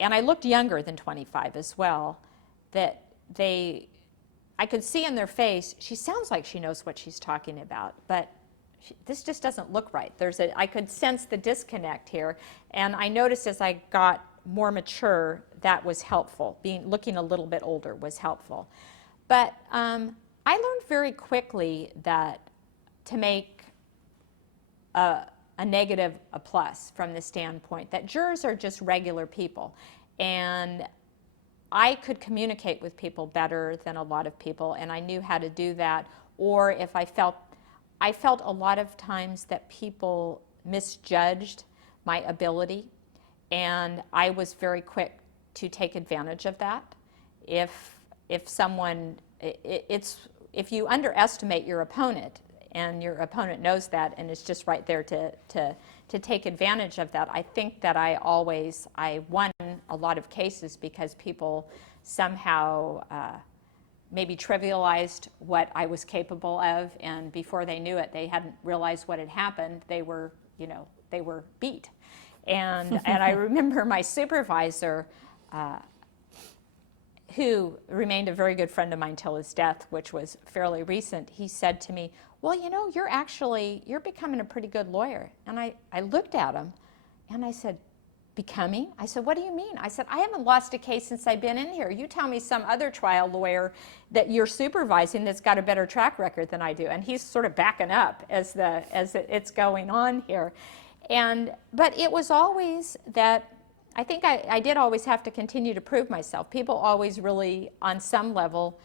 and I looked younger than 25 as well, that I could see in their face, she sounds like she knows what she's talking about, but this just doesn't look right. I could sense the disconnect here, and I noticed as I got more mature, that was helpful. Looking a little bit older was helpful. But I learned very quickly that to make a negative a plus from the standpoint that jurors are just regular people, and I could communicate with people better than a lot of people, and I knew how to do that. Or if I felt a lot of times that people misjudged my ability, and I was very quick to take advantage of that. If you underestimate your opponent, and your opponent knows that and is just right there to take advantage of that, I think that I won a lot of cases because people somehow maybe trivialized what I was capable of, and before they knew it, they hadn't realized what had happened. They were, they were beat. And I remember my supervisor, who remained a very good friend of mine till his death, which was fairly recent, he said to me, well, you're becoming a pretty good lawyer. And I looked at him and I said, becoming? I said, what do you mean? I said, I haven't lost a case since I've been in here. You tell me some other trial lawyer that you're supervising that's got a better track record than I do. And he's sort of backing up as it's going on here. But it was always that, I think I did always have to continue to prove myself. People always really, on some level,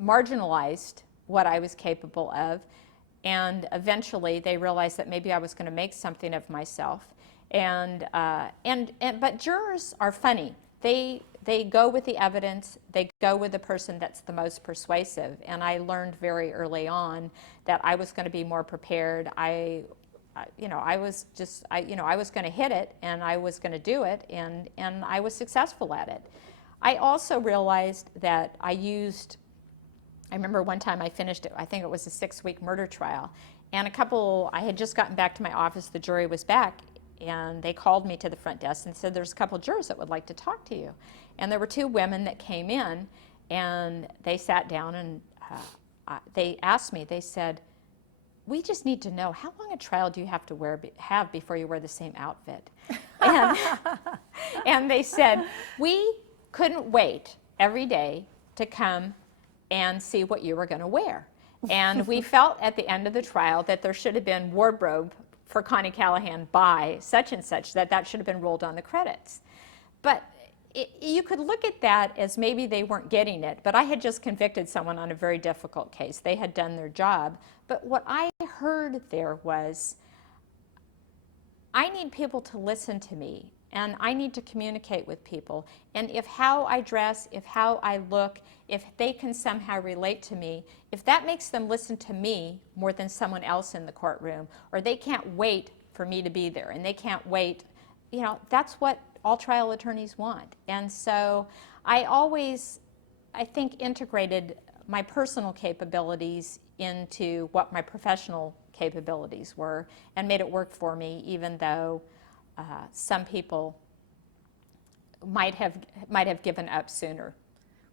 marginalized what I was capable of. And eventually they realized that maybe I was going to make something of myself. But jurors are funny. They go with the evidence. They go with the person that's the most persuasive. And I learned very early on that I was going to be more prepared. I was going to hit it, and I was going to do it, and I was successful at it. I also realized that I remember one time I finished it, I think it was a 6-week murder trial, and I had just gotten back to my office, the jury was back, and they called me to the front desk and said, there's a couple jurors that would like to talk to you. And there were 2 women that came in, and they sat down, and they asked me, they said, we just need to know, how long a trial do you have to have before you wear the same outfit? And they said, we couldn't wait every day to come and see what you were going to wear. And we felt at the end of the trial that there should have been wardrobe for Connie Callahan by such and such, that should have been rolled on the credits. But you could look at that as maybe they weren't getting it, but I had just convicted someone on a very difficult case. They had done their job. But what I heard there was, I need people to listen to me, and I need to communicate with people. And if how I dress, if how I look, if they can somehow relate to me, if that makes them listen to me more than someone else in the courtroom, or they can't wait for me to be there, and they can't wait, that's what all trial attorneys want. And so I think, integrated my personal capabilities into what my professional capabilities were, and made it work for me, even though some people might have given up sooner.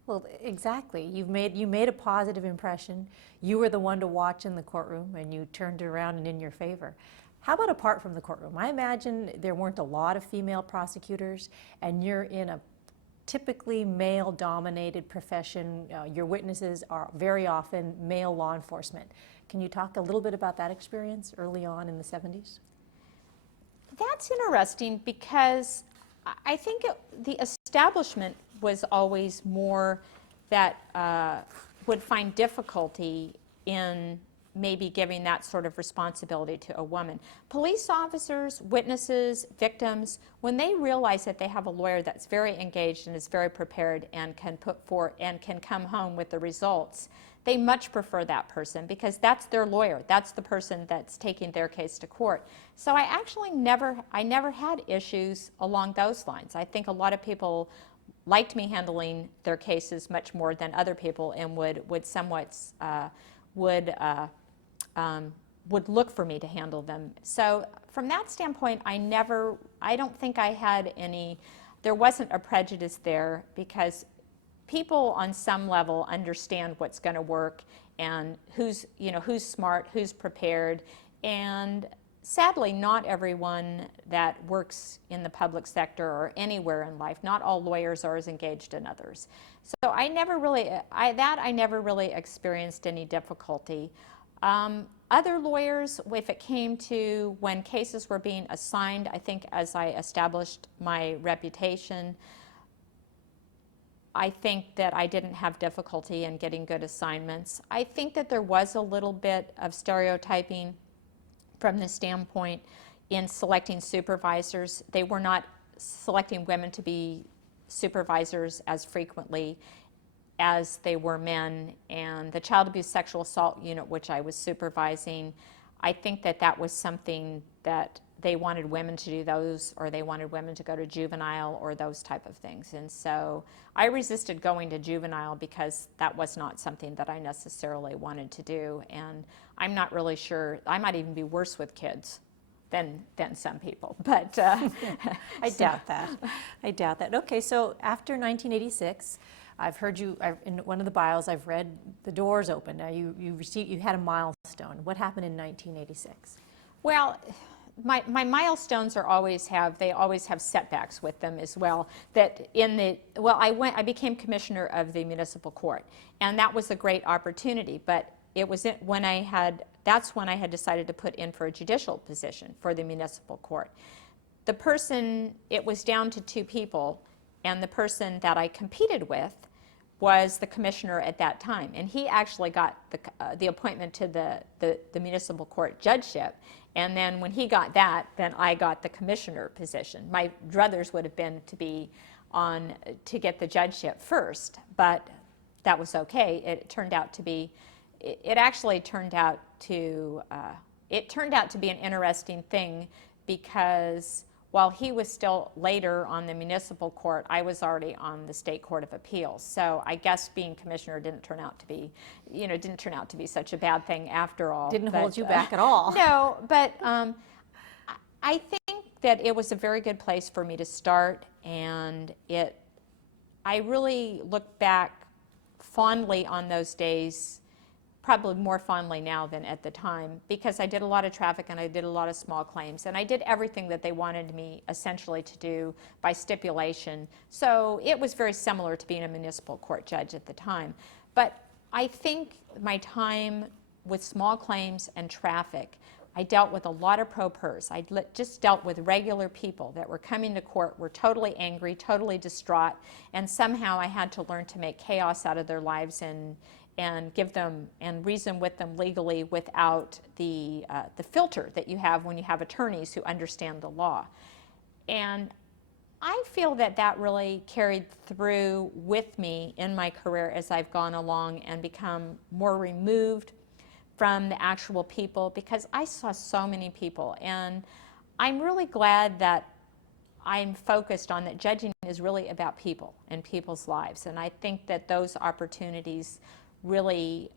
Well, exactly. You made a positive impression. You were the one to watch in the courtroom, and you turned it around and in your favor. How about apart from the courtroom? I imagine there weren't a lot of female prosecutors, and you're in a typically male-dominated profession. Your witnesses are very often male law enforcement. Can you talk a little bit about that experience early on in the 70s? That's interesting, because I think the establishment was always more that would find difficulty in maybe giving that sort of responsibility to a woman. Police officers, witnesses, victims, when they realize that they have a lawyer that's very engaged and is very prepared and can put forth and can come home with the results, they much prefer that person, because that's their lawyer. That's the person that's taking their case to court. So I actually never had issues along those lines. I think a lot of people liked me handling their cases much more than other people, and would look for me to handle them. So from that standpoint, I don't think I had there wasn't a prejudice there, because people on some level understand what's going to work, and who's smart, who's prepared. And sadly, not everyone that works in the public sector or anywhere in life, not all lawyers are as engaged as others. So I never really experienced any difficulty. Other lawyers, if it came to when cases were being assigned, I think as I established my reputation, I think that I didn't have difficulty in getting good assignments. I think that there was a little bit of stereotyping from the standpoint in selecting supervisors. They were not selecting women to be supervisors as frequently as they were men. And the child abuse sexual assault unit, which I was supervising, I think that was something that they wanted women to do those, or they wanted women to go to juvenile, or those type of things. And so I resisted going to juvenile because that was not something that I necessarily wanted to do. And I'm not really sure, I might even be worse with kids than some people. But I doubt that. I doubt that. Okay, so after 1986, I've heard you, in one of the bios, I've read the doors open. Now you had a milestone. What happened in 1986? Well, my milestones always have setbacks with them as well. I became commissioner of the municipal court, and that was a great opportunity. But it was that's when I had decided to put in for a judicial position for the municipal court. It was down to 2 people, and the person that I competed with was the commissioner at that time, and he actually got the appointment to the municipal court judgeship. And then when he got that, then I got the commissioner position. My druthers would have been to get the judgeship first, but that was okay. It actually turned out to be an interesting thing, because while he was still later on the municipal court, I was already on the state court of appeals. So I guess being commissioner didn't turn out to be such a bad thing after all. Didn't hold you back at all. No, but I think that it was a very good place for me to start, and I really look back fondly on those days, probably more fondly now than at the time, because I did a lot of traffic and I did a lot of small claims, and I did everything that they wanted me essentially to do by stipulation. So it was very similar to being a municipal court judge at the time. But I think my time with small claims and traffic, I dealt with a lot of pro pers. I just dealt with regular people that were coming to court, were totally angry, totally distraught, and somehow I had to learn to make chaos out of their lives and give them and reason with them legally without the filter that you have when you have attorneys who understand the law. And I feel that really carried through with me in my career as I've gone along and become more removed from the actual people, because I saw so many people. And I'm really glad that I'm focused on that judging is really about people and people's lives. And I think that those opportunities really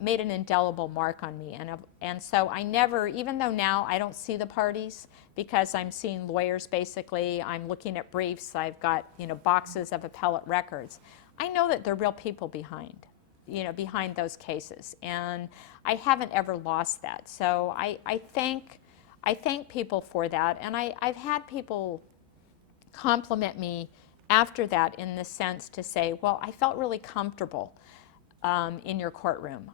made an indelible mark on me. And so I never, even though now I don't see the parties because I'm seeing lawyers basically, I'm looking at briefs, I've got boxes of appellate records, I know that there are real people behind those cases. And I haven't ever lost that. So I thank people for that. And I've had people compliment me after that in the sense to say, well, I felt really comfortable in your courtroom.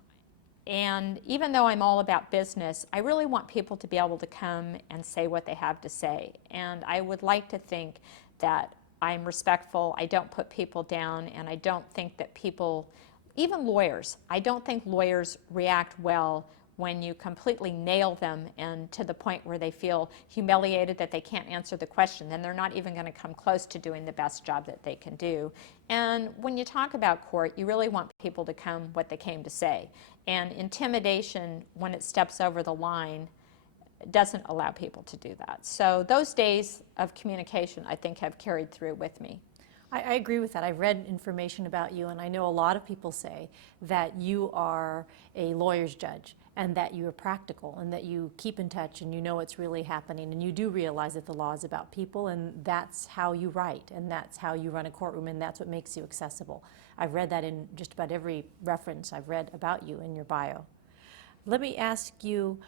And even though I'm all about business, I really want people to be able to come and say what they have to say. And I would like to think that I'm respectful, I don't put people down, and I don't think that people, even lawyers, I don't think lawyers react well when you completely nail them and to the point where they feel humiliated that they can't answer the question, then they're not even going to come close to doing the best job that they can do. And when you talk about court, you really want people to come what they came to say. And intimidation, when it steps over the line, doesn't allow people to do that. So those days of communication, I think, have carried through with me. I agree with that. I've read information about you, and I know a lot of people say that you are a lawyer's judge and that you are practical and that you keep in touch and you know what's really happening and you do realize that the law is about people, and that's how you write and that's how you run a courtroom and that's what makes you accessible. I've read that in just about every reference I've read about you in your bio. Let me ask you,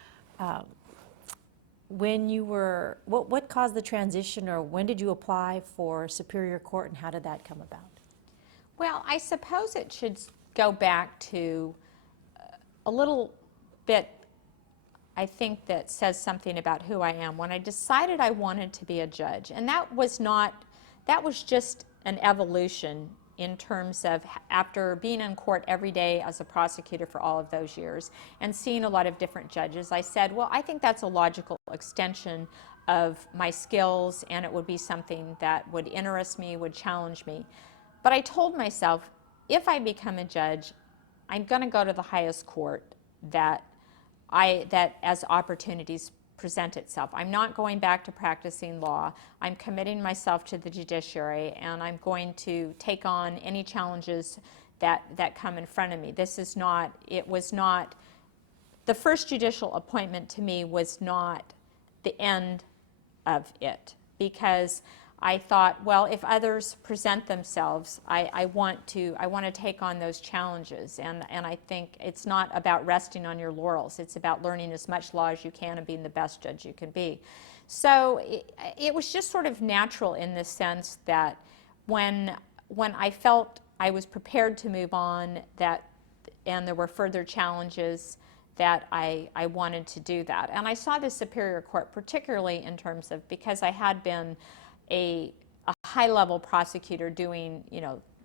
when you were, what caused the transition, or when did you apply for Superior Court and how did that come about? Well, I suppose it should go back to a little bit, I think, that says something about who I am. When I decided I wanted to be a judge, and that was just an evolution in terms of after being in court every day as a prosecutor for all of those years and seeing a lot of different judges, I said, well, I think that's a logical extension of my skills, and it would be something that would interest me, would challenge me. But I told myself, if I become a judge, I'm going to go to the highest court that as opportunities present itself. I'm not going back to practicing law. I'm committing myself to the judiciary, and I'm going to take on any challenges that come in front of me. It was not, the first judicial appointment to me was not the end of it, because I thought, well, if others present themselves, I want to take on those challenges, and I think it's not about resting on your laurels. It's about learning as much law as you can and being the best judge you can be. So it was just sort of natural in the sense that when I felt I was prepared to move on, and there were further challenges, that I wanted to do that. And I saw the Superior Court particularly in terms of, because I had been a high-level prosecutor doing,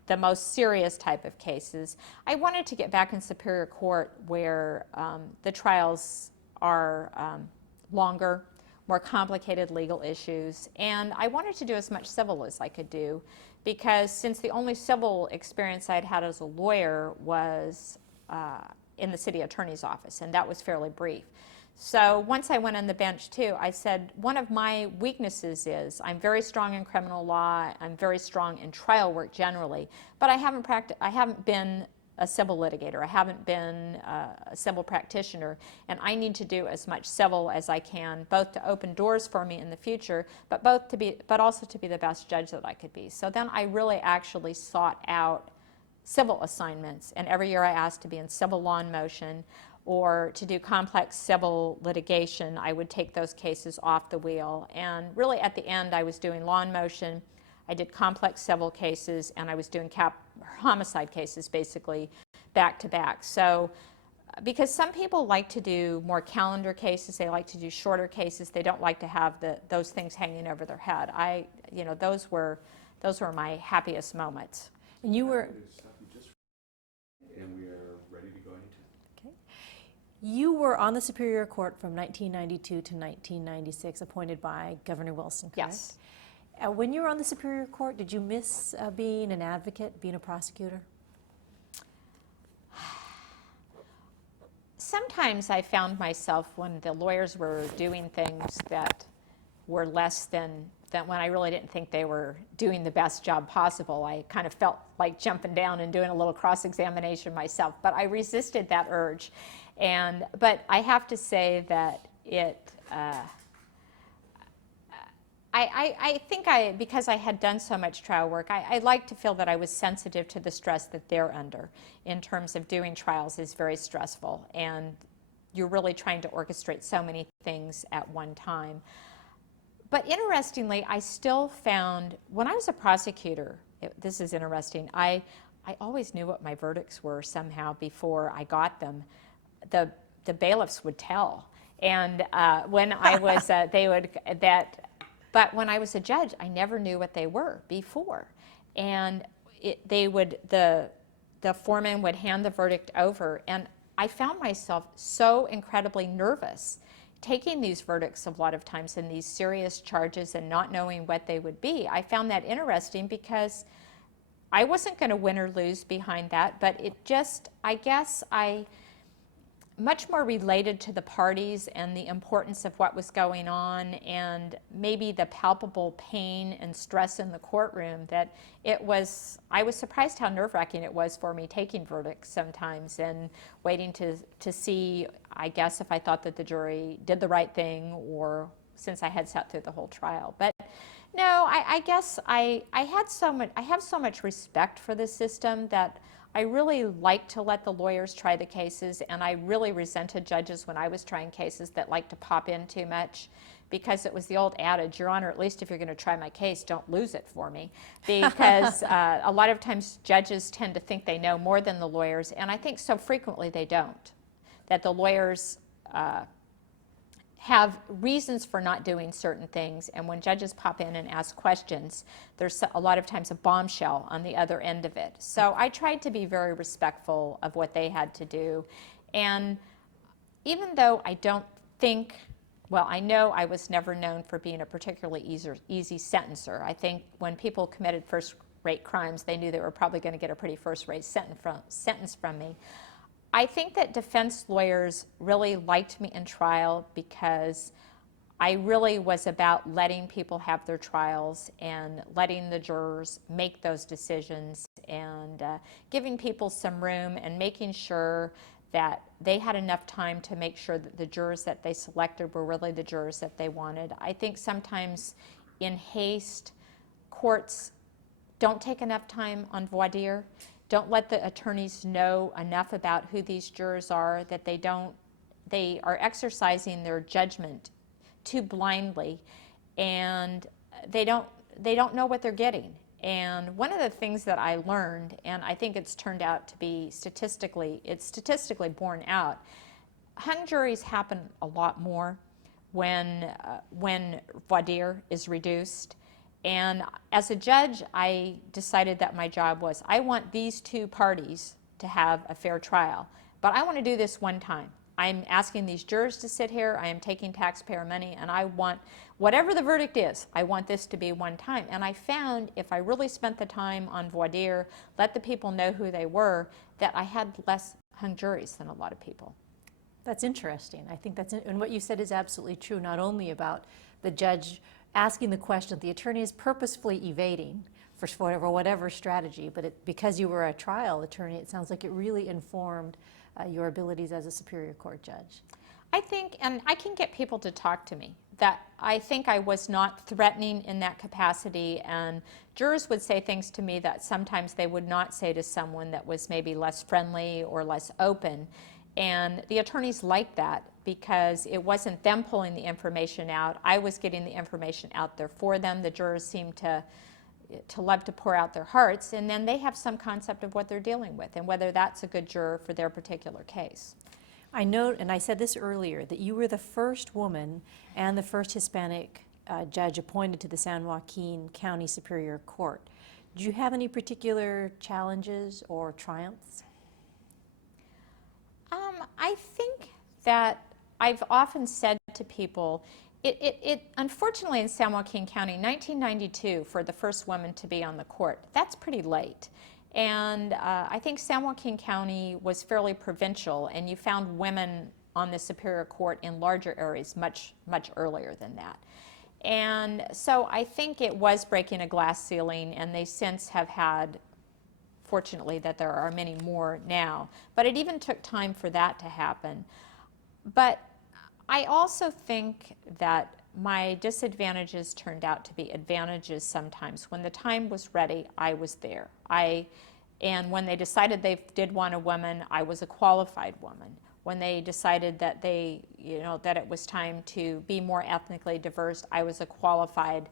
the most serious type of cases. I wanted to get back in Superior Court where the trials are longer, more complicated legal issues, and I wanted to do as much civil as I could do, because since the only civil experience I'd had as a lawyer was in the city attorney's office, and that was fairly brief. So once I went on the bench too, I said, one of my weaknesses is I'm very strong in criminal law, I'm very strong in trial work generally, but I haven't been a civil litigator, I haven't been a civil practitioner, and I need to do as much civil as I can, both to open doors for me in the future, but also to be the best judge that I could be. So then I really actually sought out civil assignments, and every year I asked to be in civil law in motion, or to do complex civil litigation. I would take those cases off the wheel. And really at the end, I was doing law in motion, I did complex civil cases, and I was doing homicide cases basically back to back. So because some people like to do more calendar cases, they like to do shorter cases, they don't like to have those things hanging over their head. Those were my happiest moments. And you were... And we are ready to go into. Okay. You were on the Superior Court from 1992 to 1996, appointed by Governor Wilson, correct? Yes. When you were on the Superior Court, did you miss being an advocate, being a prosecutor? Sometimes I found myself, when the lawyers were doing things that were less than when I really didn't think they were doing the best job possible, I kind of felt like jumping down and doing a little cross-examination myself. But I resisted that urge. But I have to say that I think because I had done so much trial work, I like to feel that I was sensitive to the stress that they're under in terms of doing trials is very stressful. And you're really trying to orchestrate so many things at one time. But interestingly, I still found, when I was a prosecutor, this is interesting, I always knew what my verdicts were somehow before I got them. The bailiffs would tell. And when I was, but when I was a judge, I never knew what they were before. And the foreman would hand the verdict over, and I found myself so incredibly nervous taking these verdicts a lot of times in these serious charges and not knowing what they would be. I found that interesting because I wasn't going to win or lose behind that, but it just, I guess I much more related to the parties and the importance of what was going on, and maybe the palpable pain and stress in the courtroom, that I was surprised how nerve-wracking it was for me taking verdicts sometimes and waiting to see, I guess, if I thought that the jury did the right thing, or since I had sat through the whole trial. But no, I guess I have so much respect for the system that I really like to let the lawyers try the cases, and I really resented judges when I was trying cases that liked to pop in too much, because it was the old adage, Your Honor, at least if you're going to try my case, don't lose it for me. Because a lot of times judges tend to think they know more than the lawyers, and I think so frequently they don't. That the lawyers have reasons for not doing certain things, and when judges pop in and ask questions, there's a lot of times a bombshell on the other end of it. So I tried to be very respectful of what they had to do, and even though I don't think, well, I know I was never known for being a particularly easy sentencer. I think when people committed first-rate crimes, they knew they were probably going to get a pretty first-rate sentence from me. I think that defense lawyers really liked me in trial because I really was about letting people have their trials and letting the jurors make those decisions and giving people some room and making sure that they had enough time to make sure that the jurors that they selected were really the jurors that they wanted. I think sometimes in haste, courts don't take enough time on voir dire, don't let the attorneys know enough about who these jurors are, that they are exercising their judgment too blindly, and they don't know what they're getting. And one of the things that I learned, and I think it's turned out to be statistically borne out, hung juries happen a lot more when voir dire is reduced. And as a judge, I decided that my job was, I want these two parties to have a fair trial, but I want to do this one time. I'm asking these jurors to sit here, I am taking taxpayer money, and I want, whatever the verdict is, I want this to be one time. And I found if I really spent the time on voir dire, let the people know who they were, that I had less hung juries than a lot of people. That's interesting. I think and what you said is absolutely true, not only about the judge asking the question the attorney is purposefully evading for whatever strategy, but because you were a trial attorney, it sounds like it really informed your abilities as a Superior Court judge. I think, and I can get people to talk to me, that I think I was not threatening in that capacity, and jurors would say things to me that sometimes they would not say to someone that was maybe less friendly or less open. And the attorneys liked that because it wasn't them pulling the information out. I was getting the information out there for them. The jurors seemed to love to pour out their hearts, and then they have some concept of what they're dealing with and whether that's a good juror for their particular case. I know, and I said this earlier, that you were the first woman and the first Hispanic judge appointed to the San Joaquin County Superior Court. Do you have any particular challenges or triumphs? I think that I've often said to people, unfortunately in San Joaquin County, 1992, for the first woman to be on the court, that's pretty late. And I think San Joaquin County was fairly provincial, and you found women on the Superior Court in larger areas much, much earlier than that. And so I think it was breaking a glass ceiling, and they since have had, fortunately, that there are many more now. But it even took time for that to happen. But I also think that my disadvantages turned out to be advantages sometimes. When the time was ready, I was there. And when they decided they did want a woman, I was a qualified woman. When they decided that that it was time to be more ethnically diverse, I was a qualified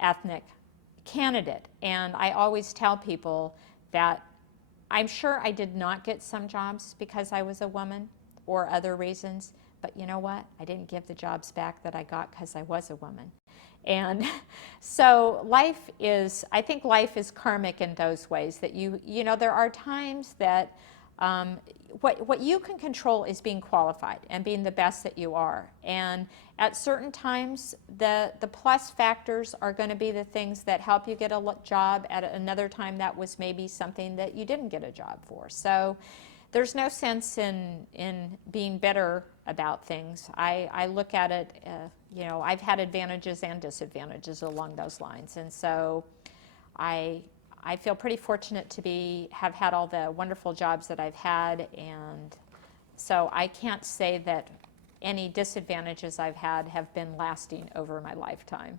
ethnic candidate. And I always tell people that I'm sure I did not get some jobs because I was a woman or other reasons, but you know what? I didn't give the jobs back that I got because I was a woman. And so I think life is karmic in those ways, that there are times that what you can control is being qualified and being the best that you are. And at certain times, the plus factors are going to be the things that help you get a job. At another time, that was maybe something that you didn't get a job for. So there's no sense in being bitter about things. I look at it, I've had advantages and disadvantages along those lines. And so I feel pretty fortunate to have had all the wonderful jobs that I've had, and so I can't say that any disadvantages I've had have been lasting over my lifetime.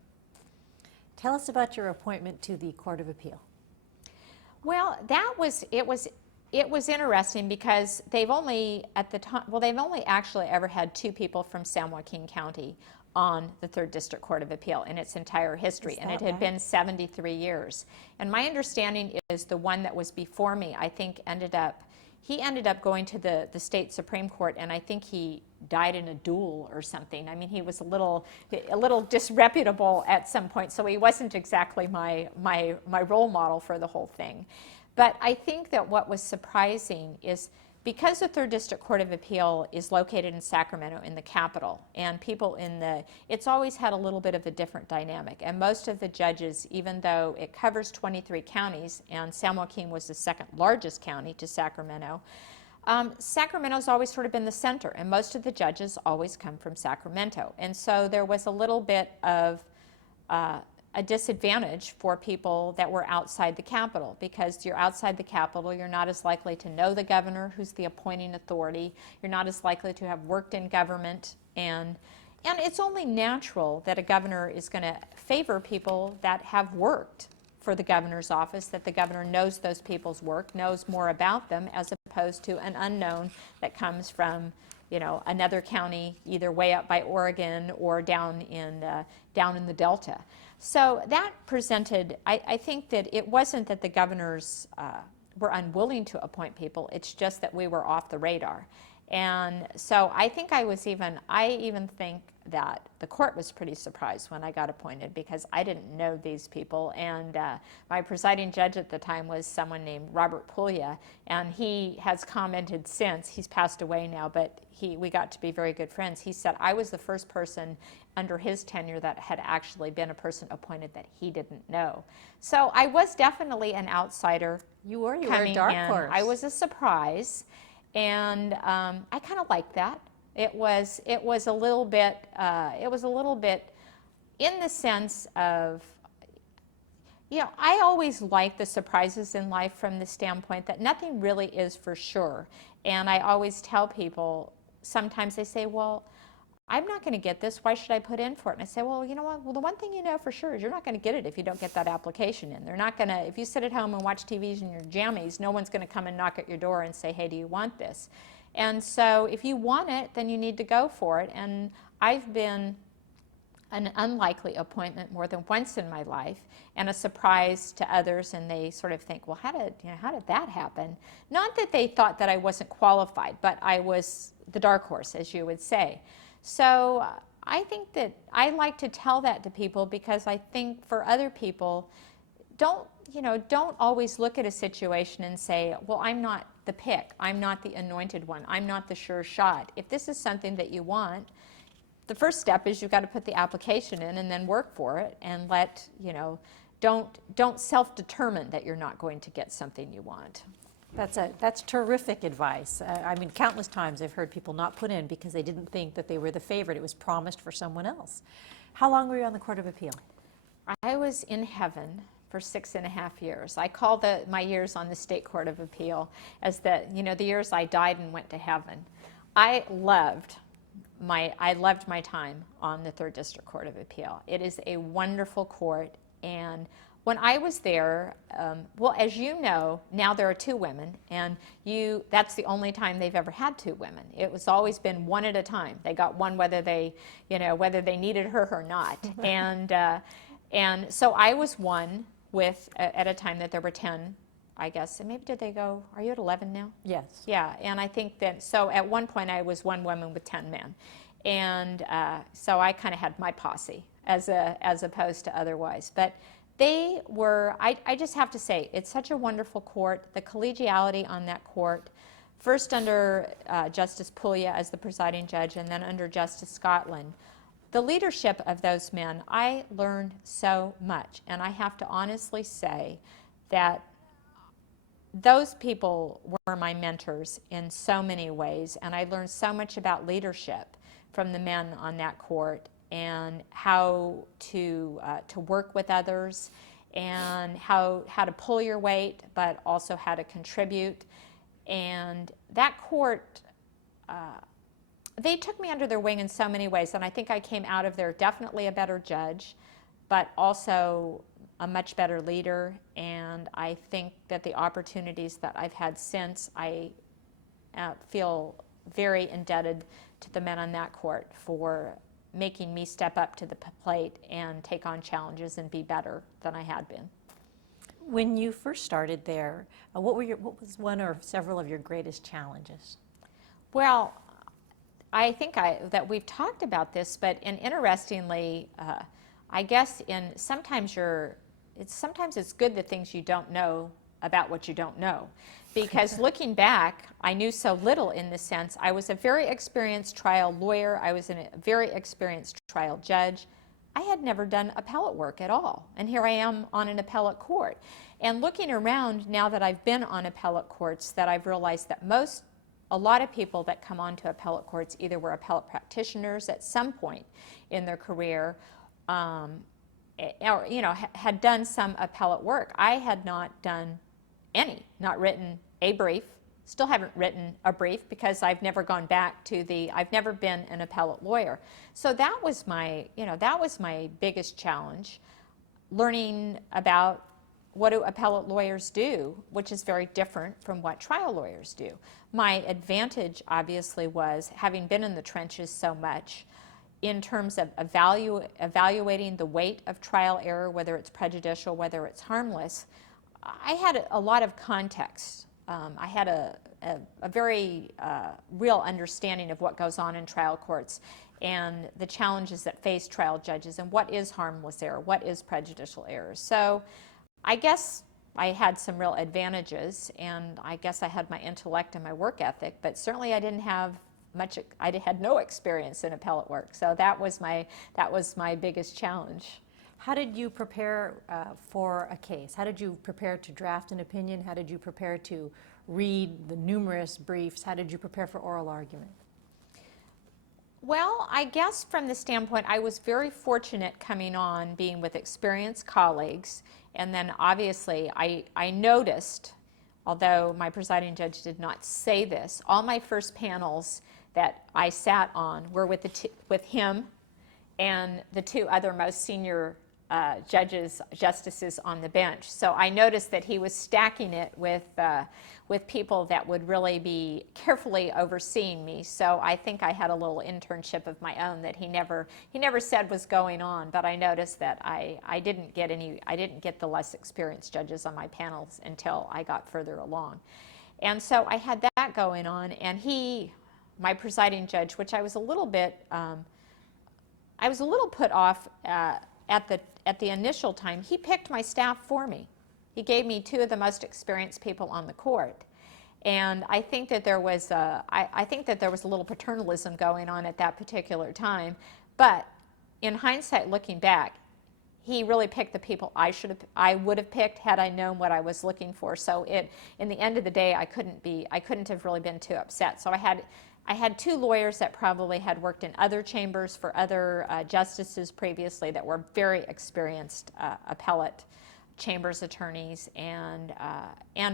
Tell us about your appointment to the Court of Appeal. Well, it was interesting because they've only actually ever had two people from San Joaquin County on the 3rd District Court of Appeal in its entire history, and it had been 73 years. And my understanding is the one that was before me, I think, ended up going to the state Supreme Court, and I think he died in a duel or something. I mean, he was a little disreputable at some point, so he wasn't exactly my role model for the whole thing. But I think that what was surprising is, because the 3rd District Court of Appeal is located in Sacramento, in the capital, and it's always had a little bit of a different dynamic. And most of the judges, even though it covers 23 counties, and San Joaquin was the second largest county to Sacramento, Sacramento's always sort of been the center, and most of the judges always come from Sacramento. And so there was a little bit of a disadvantage for people that were outside the capital, because you're outside the capital, you're not as likely to know the governor, who's the appointing authority. You're not as likely to have worked in government, and it's only natural that a governor is going to favor people that have worked for the governor's office, that the governor knows those people's work, knows more about them, as opposed to an unknown that comes from, you know, another county, either way up by Oregon or down in the Delta. So that presented, I think that it wasn't that the governors were unwilling to appoint people, it's just that we were off the radar. And so I think I even think that the court was pretty surprised when I got appointed, because I didn't know these people. And my presiding judge at the time was someone named Robert Puglia, and he has commented since. He's passed away now, but we got to be very good friends. He said I was the first person under his tenure that had actually been a person appointed that he didn't know. So I was definitely an outsider. You were a dark horse. I was a surprise. And I kind of liked that. It was a little bit in the sense of, you know, I always like the surprises in life from the standpoint that nothing really is for sure. And I always tell people, sometimes they say, well, I'm not going to get this, why should I put in for it? And I say, well, you know what, well, the one thing you know for sure is you're not going to get it if you don't get that application in. They're not going to, if you sit at home and watch TVs in your jammies, no one's going to come and knock at your door and say, hey, do you want this? And so if you want it, then you need to go for it. And I've been an unlikely appointment more than once in my life, and a surprise to others, and they sort of think, well, how did that happen? Not that they thought that I wasn't qualified, but I was the dark horse, as you would say. So I think that I like to tell that to people, because I think for other people, don't always look at a situation and say, well, I'm not the pick, I'm not the anointed one, I'm not the sure shot. If this is something that you want, the first step is you've got to put the application in and then work for it, and don't self-determine that you're not going to get something you want. That's terrific advice. I mean, countless times I've heard people not put in because they didn't think that they were the favorite. It was promised for someone else. How long were you on the Court of Appeal? I was in heaven for 6.5 years. I call my years on the State Court of Appeal as the years I died and went to heaven. I loved my time on the Third District Court of Appeal. It is a wonderful court, and when I was there, well, as you know, now there are 2 women, and that's the only time they've ever had 2 women. It was always been one at a time. They got one whether they needed her or not. And so I was one at a time that there were 10, I guess. And maybe did they go, are you at 11 now? Yes. Yeah, and I think that, so at one point I was one woman with 10 men. And so I kind of had my posse as opposed to otherwise. But they were, I just have to say, it's such a wonderful court. The collegiality on that court, first under Justice Puglia as the presiding judge, and then under Justice Scotland. The leadership of those men, I learned so much. And I have to honestly say that those people were my mentors in so many ways. And I learned so much about leadership from the men on that court, and how to work with others, and how to pull your weight, but also how to contribute. And that court, they took me under their wing in so many ways, and I think I came out of there definitely a better judge, but also a much better leader. And I think that the opportunities that I've had since, I feel very indebted to the men on that court for making me step up to the plate and take on challenges and be better than I had been. When you first started there, what was one or several of your greatest challenges? Well, I think that we've talked about this, but interestingly, I guess sometimes it's good the things you don't know about what you don't know. Because looking back, I knew so little in the sense, I was a very experienced trial lawyer, I was a very experienced trial judge. I had never done appellate work at all, and here I am on an appellate court. And looking around now that I've been on appellate courts, that I've realized that most a lot of people that come onto appellate courts either were appellate practitioners at some point in their career, or had done some appellate work. I had not done any, not written a brief. Still haven't written a brief because I've never gone back to I've never been an appellate lawyer. So that was my biggest challenge, learning about what do appellate lawyers do, which is very different from what trial lawyers do. My advantage, obviously, was having been in the trenches so much in terms of evaluating the weight of trial error, whether it's prejudicial, whether it's harmless. I had a lot of context. I had a very real understanding of what goes on in trial courts and the challenges that face trial judges and what is harmless error, what is prejudicial error. So I guess I had some real advantages, and I guess I had my intellect and my work ethic, but certainly I didn't have much. I had no experience in appellate work, so that was my biggest challenge. How did you prepare for a case? How did you prepare to draft an opinion? How did you prepare to read the numerous briefs? How did you prepare for oral argument? Well, I guess from the standpoint, I was very fortunate coming on, being with experienced colleagues, and then obviously I noticed, although my presiding judge did not say this, all my first panels that I sat on were with him and the two other most senior justices on the bench. So I noticed that he was stacking it with people that would really be carefully overseeing me. So I think I had a little internship of my own that he never said was going on. But I noticed that I didn't get the less experienced judges on my panels until I got further along. And so I had that going on, and my presiding judge, which I was a little put off at the initial time, he picked my staff for me. He gave me two of the most experienced people on the court. And I think that there was a little paternalism going on at that particular time. But in hindsight, looking back, he really picked the people I would have picked had I known what I was looking for. So in the end of the day, I couldn't have really been too upset. So I had two lawyers that probably had worked in other chambers for other justices previously that were very experienced appellate chambers attorneys and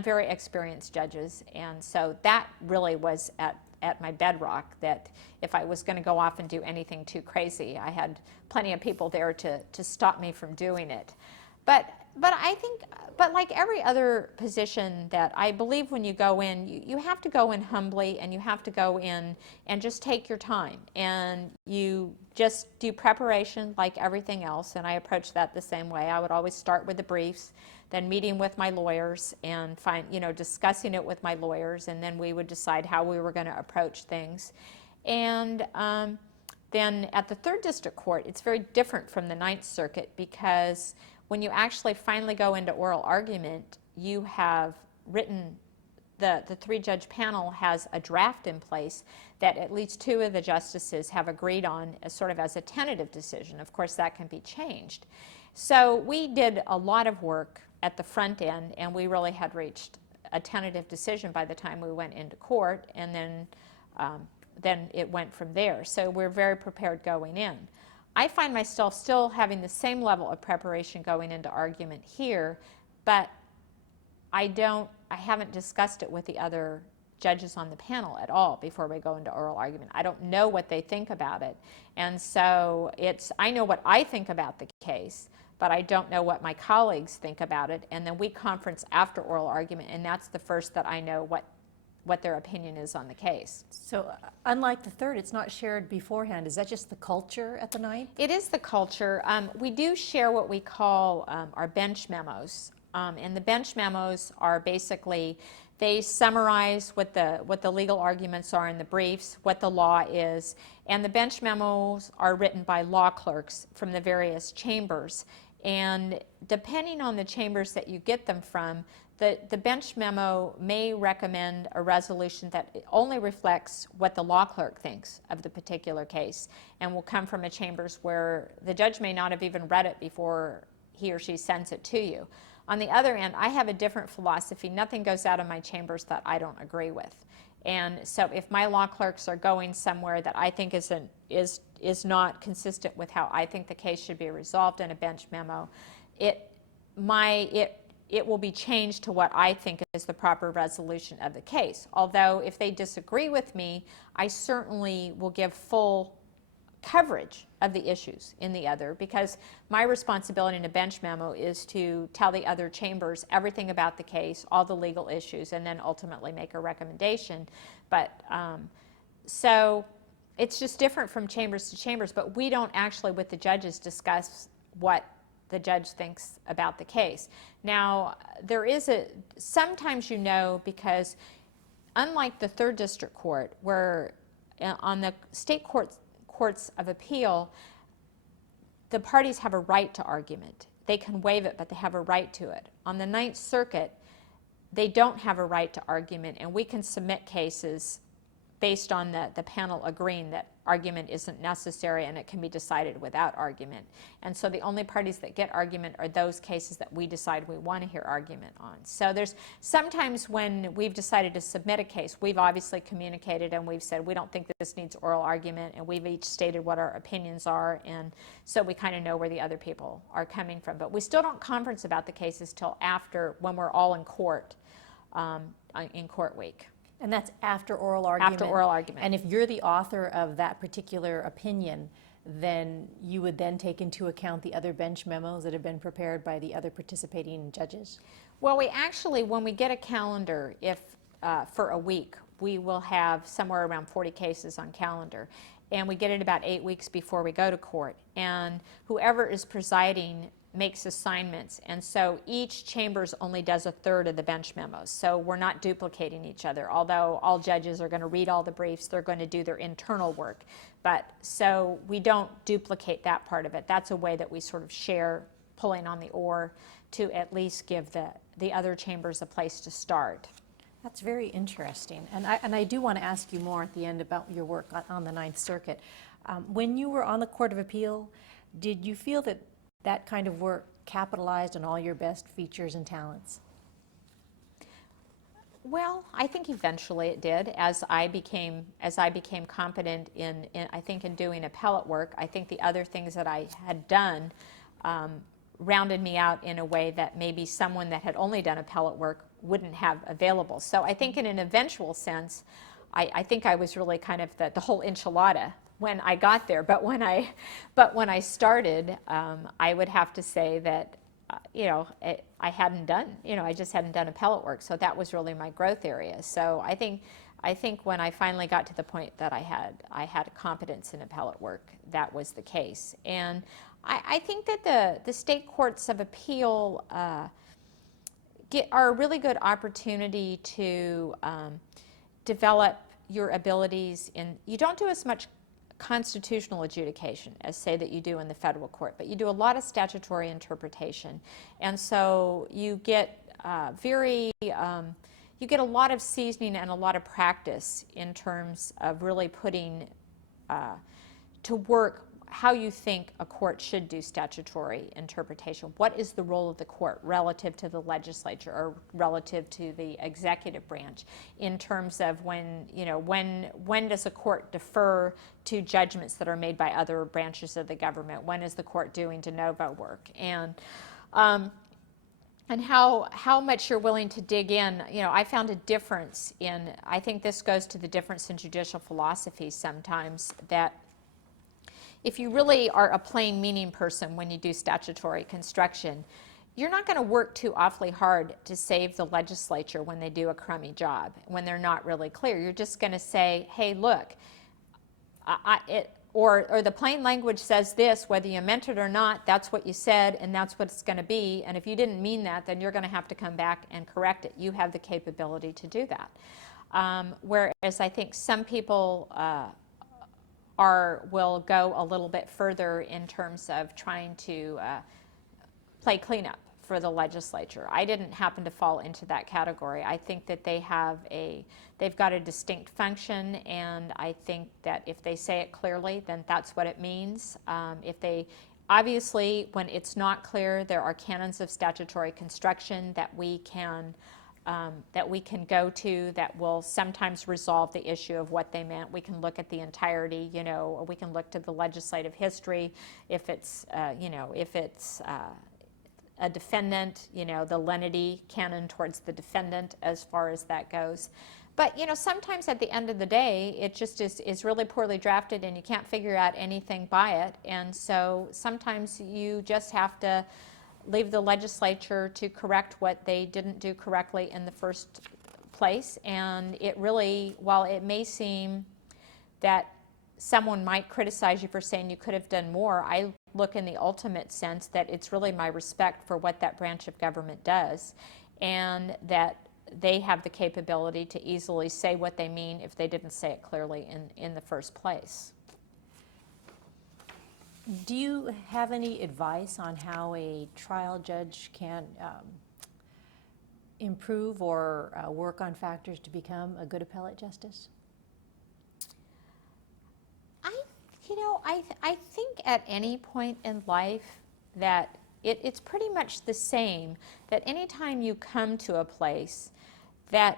very experienced judges. And so that really was at my bedrock, that if I was going to go off and do anything too crazy, I had plenty of people there to stop me from doing it. But I think, like every other position that I believe when you go in, you have to go in humbly, and you have to go in and just take your time. And you just do preparation like everything else, and I approach that the same way. I would always start with the briefs, then meeting with my lawyers and discussing it with my lawyers, and then we would decide how we were going to approach things. And then at the 3rd District Court, it's very different from the 9th Circuit, because when you actually finally go into oral argument, you have written, the 3-judge panel has a draft in place that at least 2 of the justices have agreed on as a tentative decision. Of course, that can be changed. So we did a lot of work at the front end, and we really had reached a tentative decision by the time we went into court, and then it went from there. So we're very prepared going in. I find myself still having the same level of preparation going into argument here, but I haven't discussed it with the other judges on the panel at all before we go into oral argument. I don't know what they think about it. And so I know what I think about the case, but I don't know what my colleagues think about it. And then we conference after oral argument, and that's the first that I know what their opinion is on the case. So unlike the 3rd, it's not shared beforehand. Is that just the culture at the 9th? It is the culture. We do share what we call our bench memos. And the bench memos are basically, they summarize what the legal arguments are in the briefs, what the law is, and the bench memos are written by law clerks from the various chambers. And depending on the chambers that you get them from, the bench memo may recommend a resolution that only reflects what the law clerk thinks of the particular case, and will come from a chambers where the judge may not have even read it before he or she sends it to you. On the other end, I have a different philosophy. Nothing goes out of my chambers that I don't agree with. And so if my law clerks are going somewhere that I think is not consistent with how I think the case should be resolved in a bench memo, it will be changed to what I think is the proper resolution of the case. Although if they disagree with me, I certainly will give full coverage of the issues in the other, because my responsibility in a bench memo is to tell the other chambers everything about the case, all the legal issues, and then ultimately make a recommendation. But so it's just different from chambers to chambers, but we don't actually with the judges discuss what the judge thinks about the case. Now, there is sometimes because unlike the 3rd District Court, where on the state courts of appeal, the parties have a right to argument. They can waive it, but they have a right to it. On the 9th Circuit, they don't have a right to argument, and we can submit cases based on the panel agreeing that argument isn't necessary and it can be decided without argument. And so the only parties that get argument are those cases that we decide we want to hear argument on. So there's sometimes when we've decided to submit a case, we've obviously communicated and we've said we don't think that this needs oral argument, and we've each stated what our opinions are, and so we kind of know where the other people are coming from. But we still don't conference about the cases till after, when we're all in court week. And that's after oral argument? After oral argument. And if you're the author of that particular opinion, then you would then take into account the other bench memos that have been prepared by the other participating judges? Well, we actually, when we get a calendar, for a week, we will have somewhere around 40 cases on calendar. And we get it about 8 weeks before we go to court. And whoever is presiding makes assignments, and so each chambers only does a third of the bench memos, so we're not duplicating each other. Although all judges are going to read all the briefs, they're going to do their internal work, but so we don't duplicate that part of it. That's a way that we sort of share pulling on the oar to at least give the other chambers a place to start. That's very interesting, and I do want to ask you more at the end about your work on the 9th Circuit. When you were on the Court of Appeal, did you feel that that kind of work capitalized on all your best features and talents? Well, I think eventually it did. As I became competent in doing appellate work, I think the other things that I had done rounded me out in a way that maybe someone that had only done appellate work wouldn't have available. So I think in an eventual sense, I think I was really kind of the whole enchilada when I got there. But when I started, I would have to say that I hadn't done, I just hadn't done appellate work. So that was really my growth area. So I think when I finally got to the point that I had competence in appellate work, that was the case. And I think that the state courts of appeal are a really good opportunity to develop your abilities you don't do as much constitutional adjudication as say that you do in the federal court, but you do a lot of statutory interpretation, and so you get you get a lot of seasoning and a lot of practice in terms of really putting to work how you think a court should do statutory interpretation. What is the role of the court relative to the legislature or relative to the executive branch in terms of when does a court defer to judgments that are made by other branches of the government? When is the court doing de novo work? And how much you're willing to dig in. I found a difference I think this goes to the difference in judicial philosophy sometimes, that if you really are a plain meaning person when you do statutory construction, you're not going to work too awfully hard to save the legislature when they do a crummy job, when they're not really clear. You're just going to say, hey, look, or the plain language says this, whether you meant it or not, that's what you said, and that's what it's going to be. And if you didn't mean that, then you're going to have to come back and correct it. You have the capability to do that. Whereas I think some people will go a little bit further in terms of trying to play cleanup for the legislature. I didn't happen to fall into that category. I think that they've got a distinct function, and I think that if they say it clearly, then that's what it means. Obviously, when it's not clear, there are canons of statutory construction that we can that we can go to that will sometimes resolve the issue of what they meant. We can look at the entirety, or we can look to the legislative history if it's, a defendant, the lenity canon towards the defendant as far as that goes. But, sometimes at the end of the day, it just is really poorly drafted and you can't figure out anything by it. And so sometimes you just have to leave the legislature to correct what they didn't do correctly in the first place. And it really, while it may seem that someone might criticize you for saying you could have done more, I look in the ultimate sense that it's really my respect for what that branch of government does, and that they have the capability to easily say what they mean if they didn't say it clearly in the first place. Do you have any advice on how a trial judge can improve or work on factors to become a good appellate justice? I think at any point in life that it's pretty much the same, that anytime you come to a place, that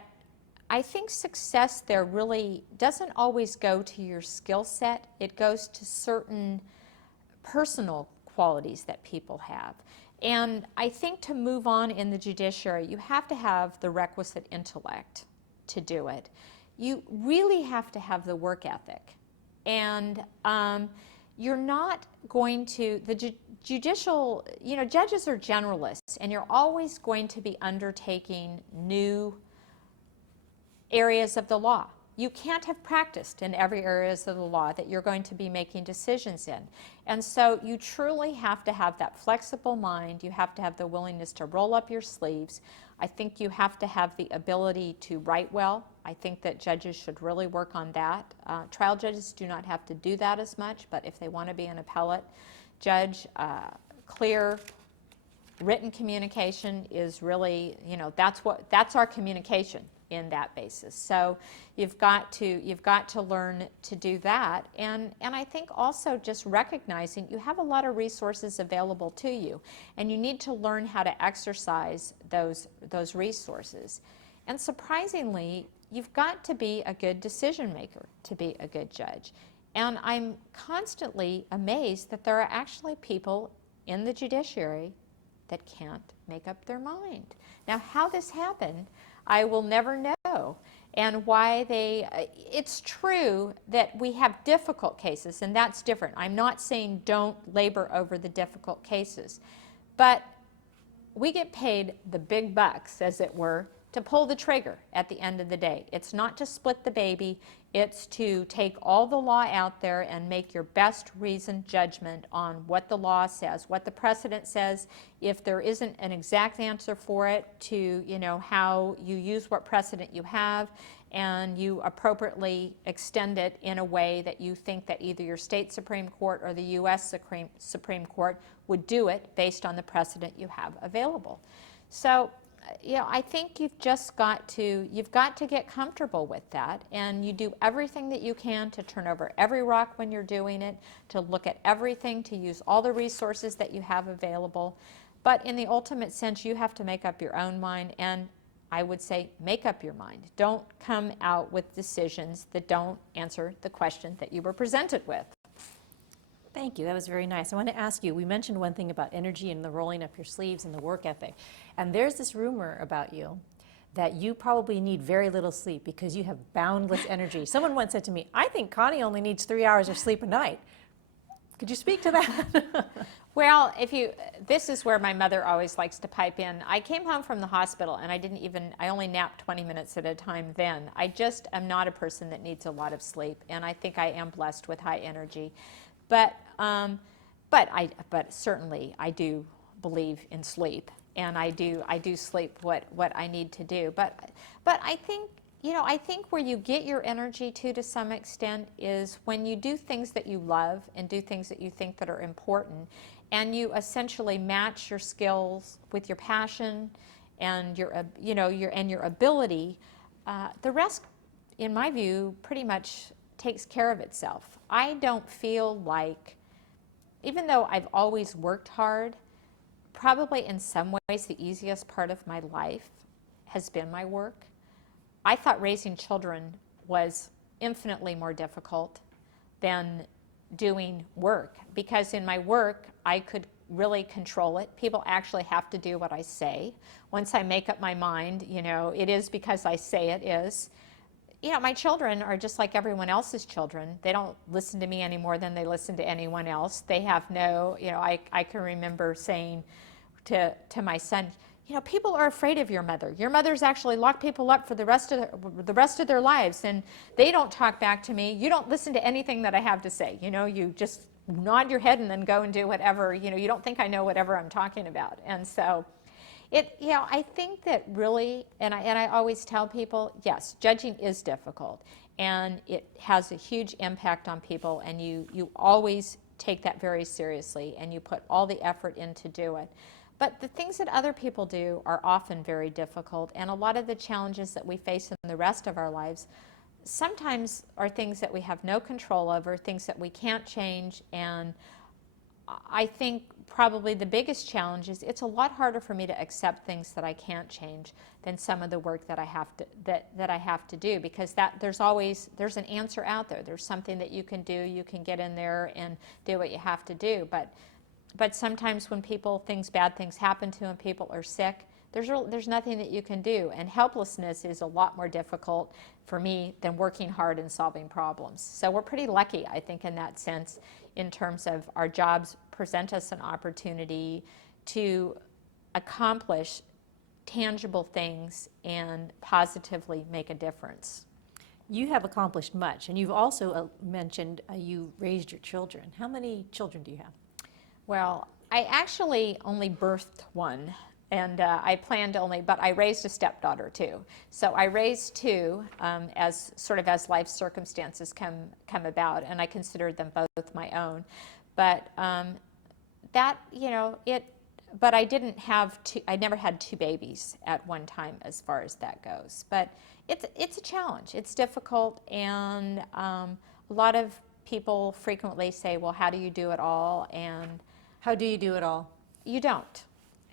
I think success there really doesn't always go to your skill set. It goes to certain personal qualities that people have. And I think to move on in the judiciary, you have to have the requisite intellect to do it. You really have to have the work ethic. And you're not going to, the judicial, judges are generalists, and you're always going to be undertaking new areas of the law. You can't have practiced in every area of the law that you're going to be making decisions in. And so you truly have to have that flexible mind. You have to have the willingness to roll up your sleeves. I think you have to have the ability to write well. I think that judges should really work on that. Trial judges do not have to do that as much, but if they want to be an appellate judge, clear written communication is really, that's our communication in that basis. So you've got to learn to do that, and I think also just recognizing you have a lot of resources available to you, and you need to learn how to exercise those resources. And surprisingly, you've got to be a good decision maker to be a good judge. And I'm constantly amazed that there are actually people in the judiciary that can't make up their mind. Now, how this happened, I will never know. And why it's true that we have difficult cases, and that's different. I'm not saying don't labor over the difficult cases, but we get paid the big bucks, as it were, to pull the trigger at the end of the day. It's not to split the baby, it's to take all the law out there and make your best reasoned judgment on what the law says, what the precedent says. If there isn't an exact answer for it, to how you use what precedent you have, and you appropriately extend it in a way that you think that either your state Supreme Court or the U.S. Supreme Court would do it based on the precedent you have available. So I think you've got to get comfortable with that, and you do everything that you can to turn over every rock when you're doing it, to look at everything, to use all the resources that you have available. But in the ultimate sense, you have to make up your own mind, and I would say make up your mind. Don't come out with decisions that don't answer the question that you were presented with. Thank you. That was very nice. I want to ask you, we mentioned one thing about energy and the rolling up your sleeves and the work ethic. And there's this rumor about you that you probably need very little sleep because you have boundless energy. Someone once said to me, I think Connie only needs 3 hours of sleep a night. Could you speak to that? Well, this is where my mother always likes to pipe in. I came home from the hospital and I only napped 20 minutes at a time then. I just am not a person that needs a lot of sleep, and I think I am blessed with high energy. But certainly I do believe in sleep, and I do sleep what I need to do. But I think I think where you get your energy to some extent is when you do things that you love and do things that you think that are important, and you essentially match your skills with your passion and your ability. The rest, in my view, pretty much takes care of itself. I don't feel like, even though I've always worked hard, probably in some ways the easiest part of my life has been my work. I thought raising children was infinitely more difficult than doing work, because in my work I could really control it. People actually have to do what I say. Once I make up my mind, it is because I say it is. My children are just like everyone else's children. They don't listen to me any more than they listen to anyone else. They have no, I can remember saying to my son, people are afraid of your mother. Your mother's actually locked people up for the rest of their lives, and they don't talk back to me. You don't listen to anything that I have to say. You just nod your head and then go and do whatever. You don't think I know whatever I'm talking about. And so I think that really, and I always tell people, yes, judging is difficult, and it has a huge impact on people, and you always take that very seriously, and you put all the effort in to do it. But the things that other people do are often very difficult, and a lot of the challenges that we face in the rest of our lives sometimes are things that we have no control over, things that we can't change. And I think probably the biggest challenge is it's a lot harder for me to accept things that I can't change than some of the work that I have to do, because there's an answer out there. There's something that you can do. You can get in there and do what you have to do. But sometimes when bad things happen to them, people are sick, there's nothing that you can do. And helplessness is a lot more difficult for me than working hard and solving problems. So we're pretty lucky, I think, in that sense, in terms of our jobs present us an opportunity to accomplish tangible things and positively make a difference. You have accomplished much, and you've also mentioned you raised your children. How many children do you have? Well, I actually only birthed one, and I planned but I raised a stepdaughter too. So I raised two as life circumstances come about, and I considered them both my own. But but I didn't have I never had two babies at one time as far as that goes. But it's a challenge. It's difficult, and a lot of people frequently say, well, how do you do it all? And how do you do it all? You don't.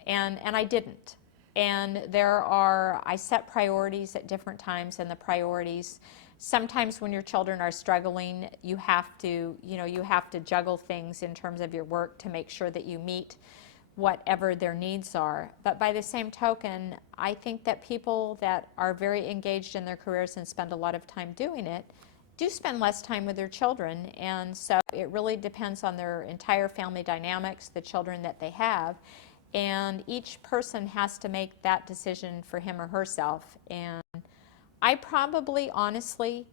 And I didn't. And I set priorities at different times, and the priorities, sometimes when your children are struggling, you have to juggle things in terms of your work to make sure that you meet whatever their needs are. But by the same token, I think that people that are very engaged in their careers and spend a lot of time doing it do spend less time with their children. And so it really depends on their entire family dynamics, the children that they have. And each person has to make that decision for him or herself. And I probably honestly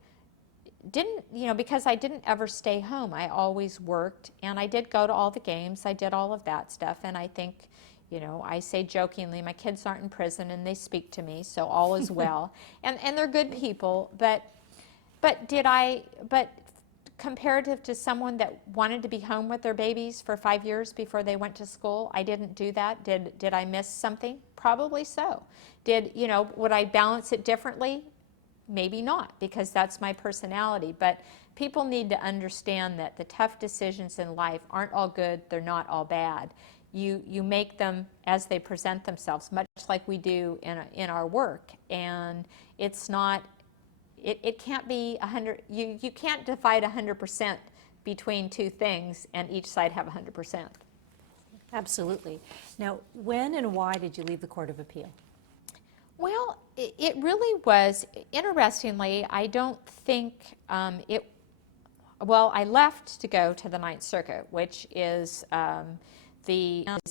didn't, because I didn't ever stay home. I always worked, and I did go to all the games. I did all of that stuff. And I think, I say jokingly, my kids aren't in prison and they speak to me, so all is well. And they're good people. But comparative to someone that wanted to be home with their babies for 5 years before they went to school, I didn't do that. Did I miss something? Probably so. Would I balance it differently? Maybe not, because that's my personality. But people need to understand that the tough decisions in life aren't all good, they're not all bad. You make them as they present themselves, much like we do in our work. And it's not, it can't be 100, you can't divide 100% between two things and each side have 100%. Absolutely. Now, when and why did you leave the Court of Appeal? Well, it really was, interestingly, I don't think I left to go to the Ninth Circuit, which is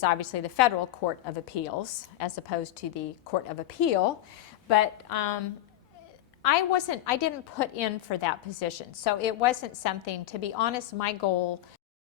obviously the federal Court of Appeals as opposed to the Court of Appeal, but I didn't put in for that position. So it wasn't something, to be honest, my goal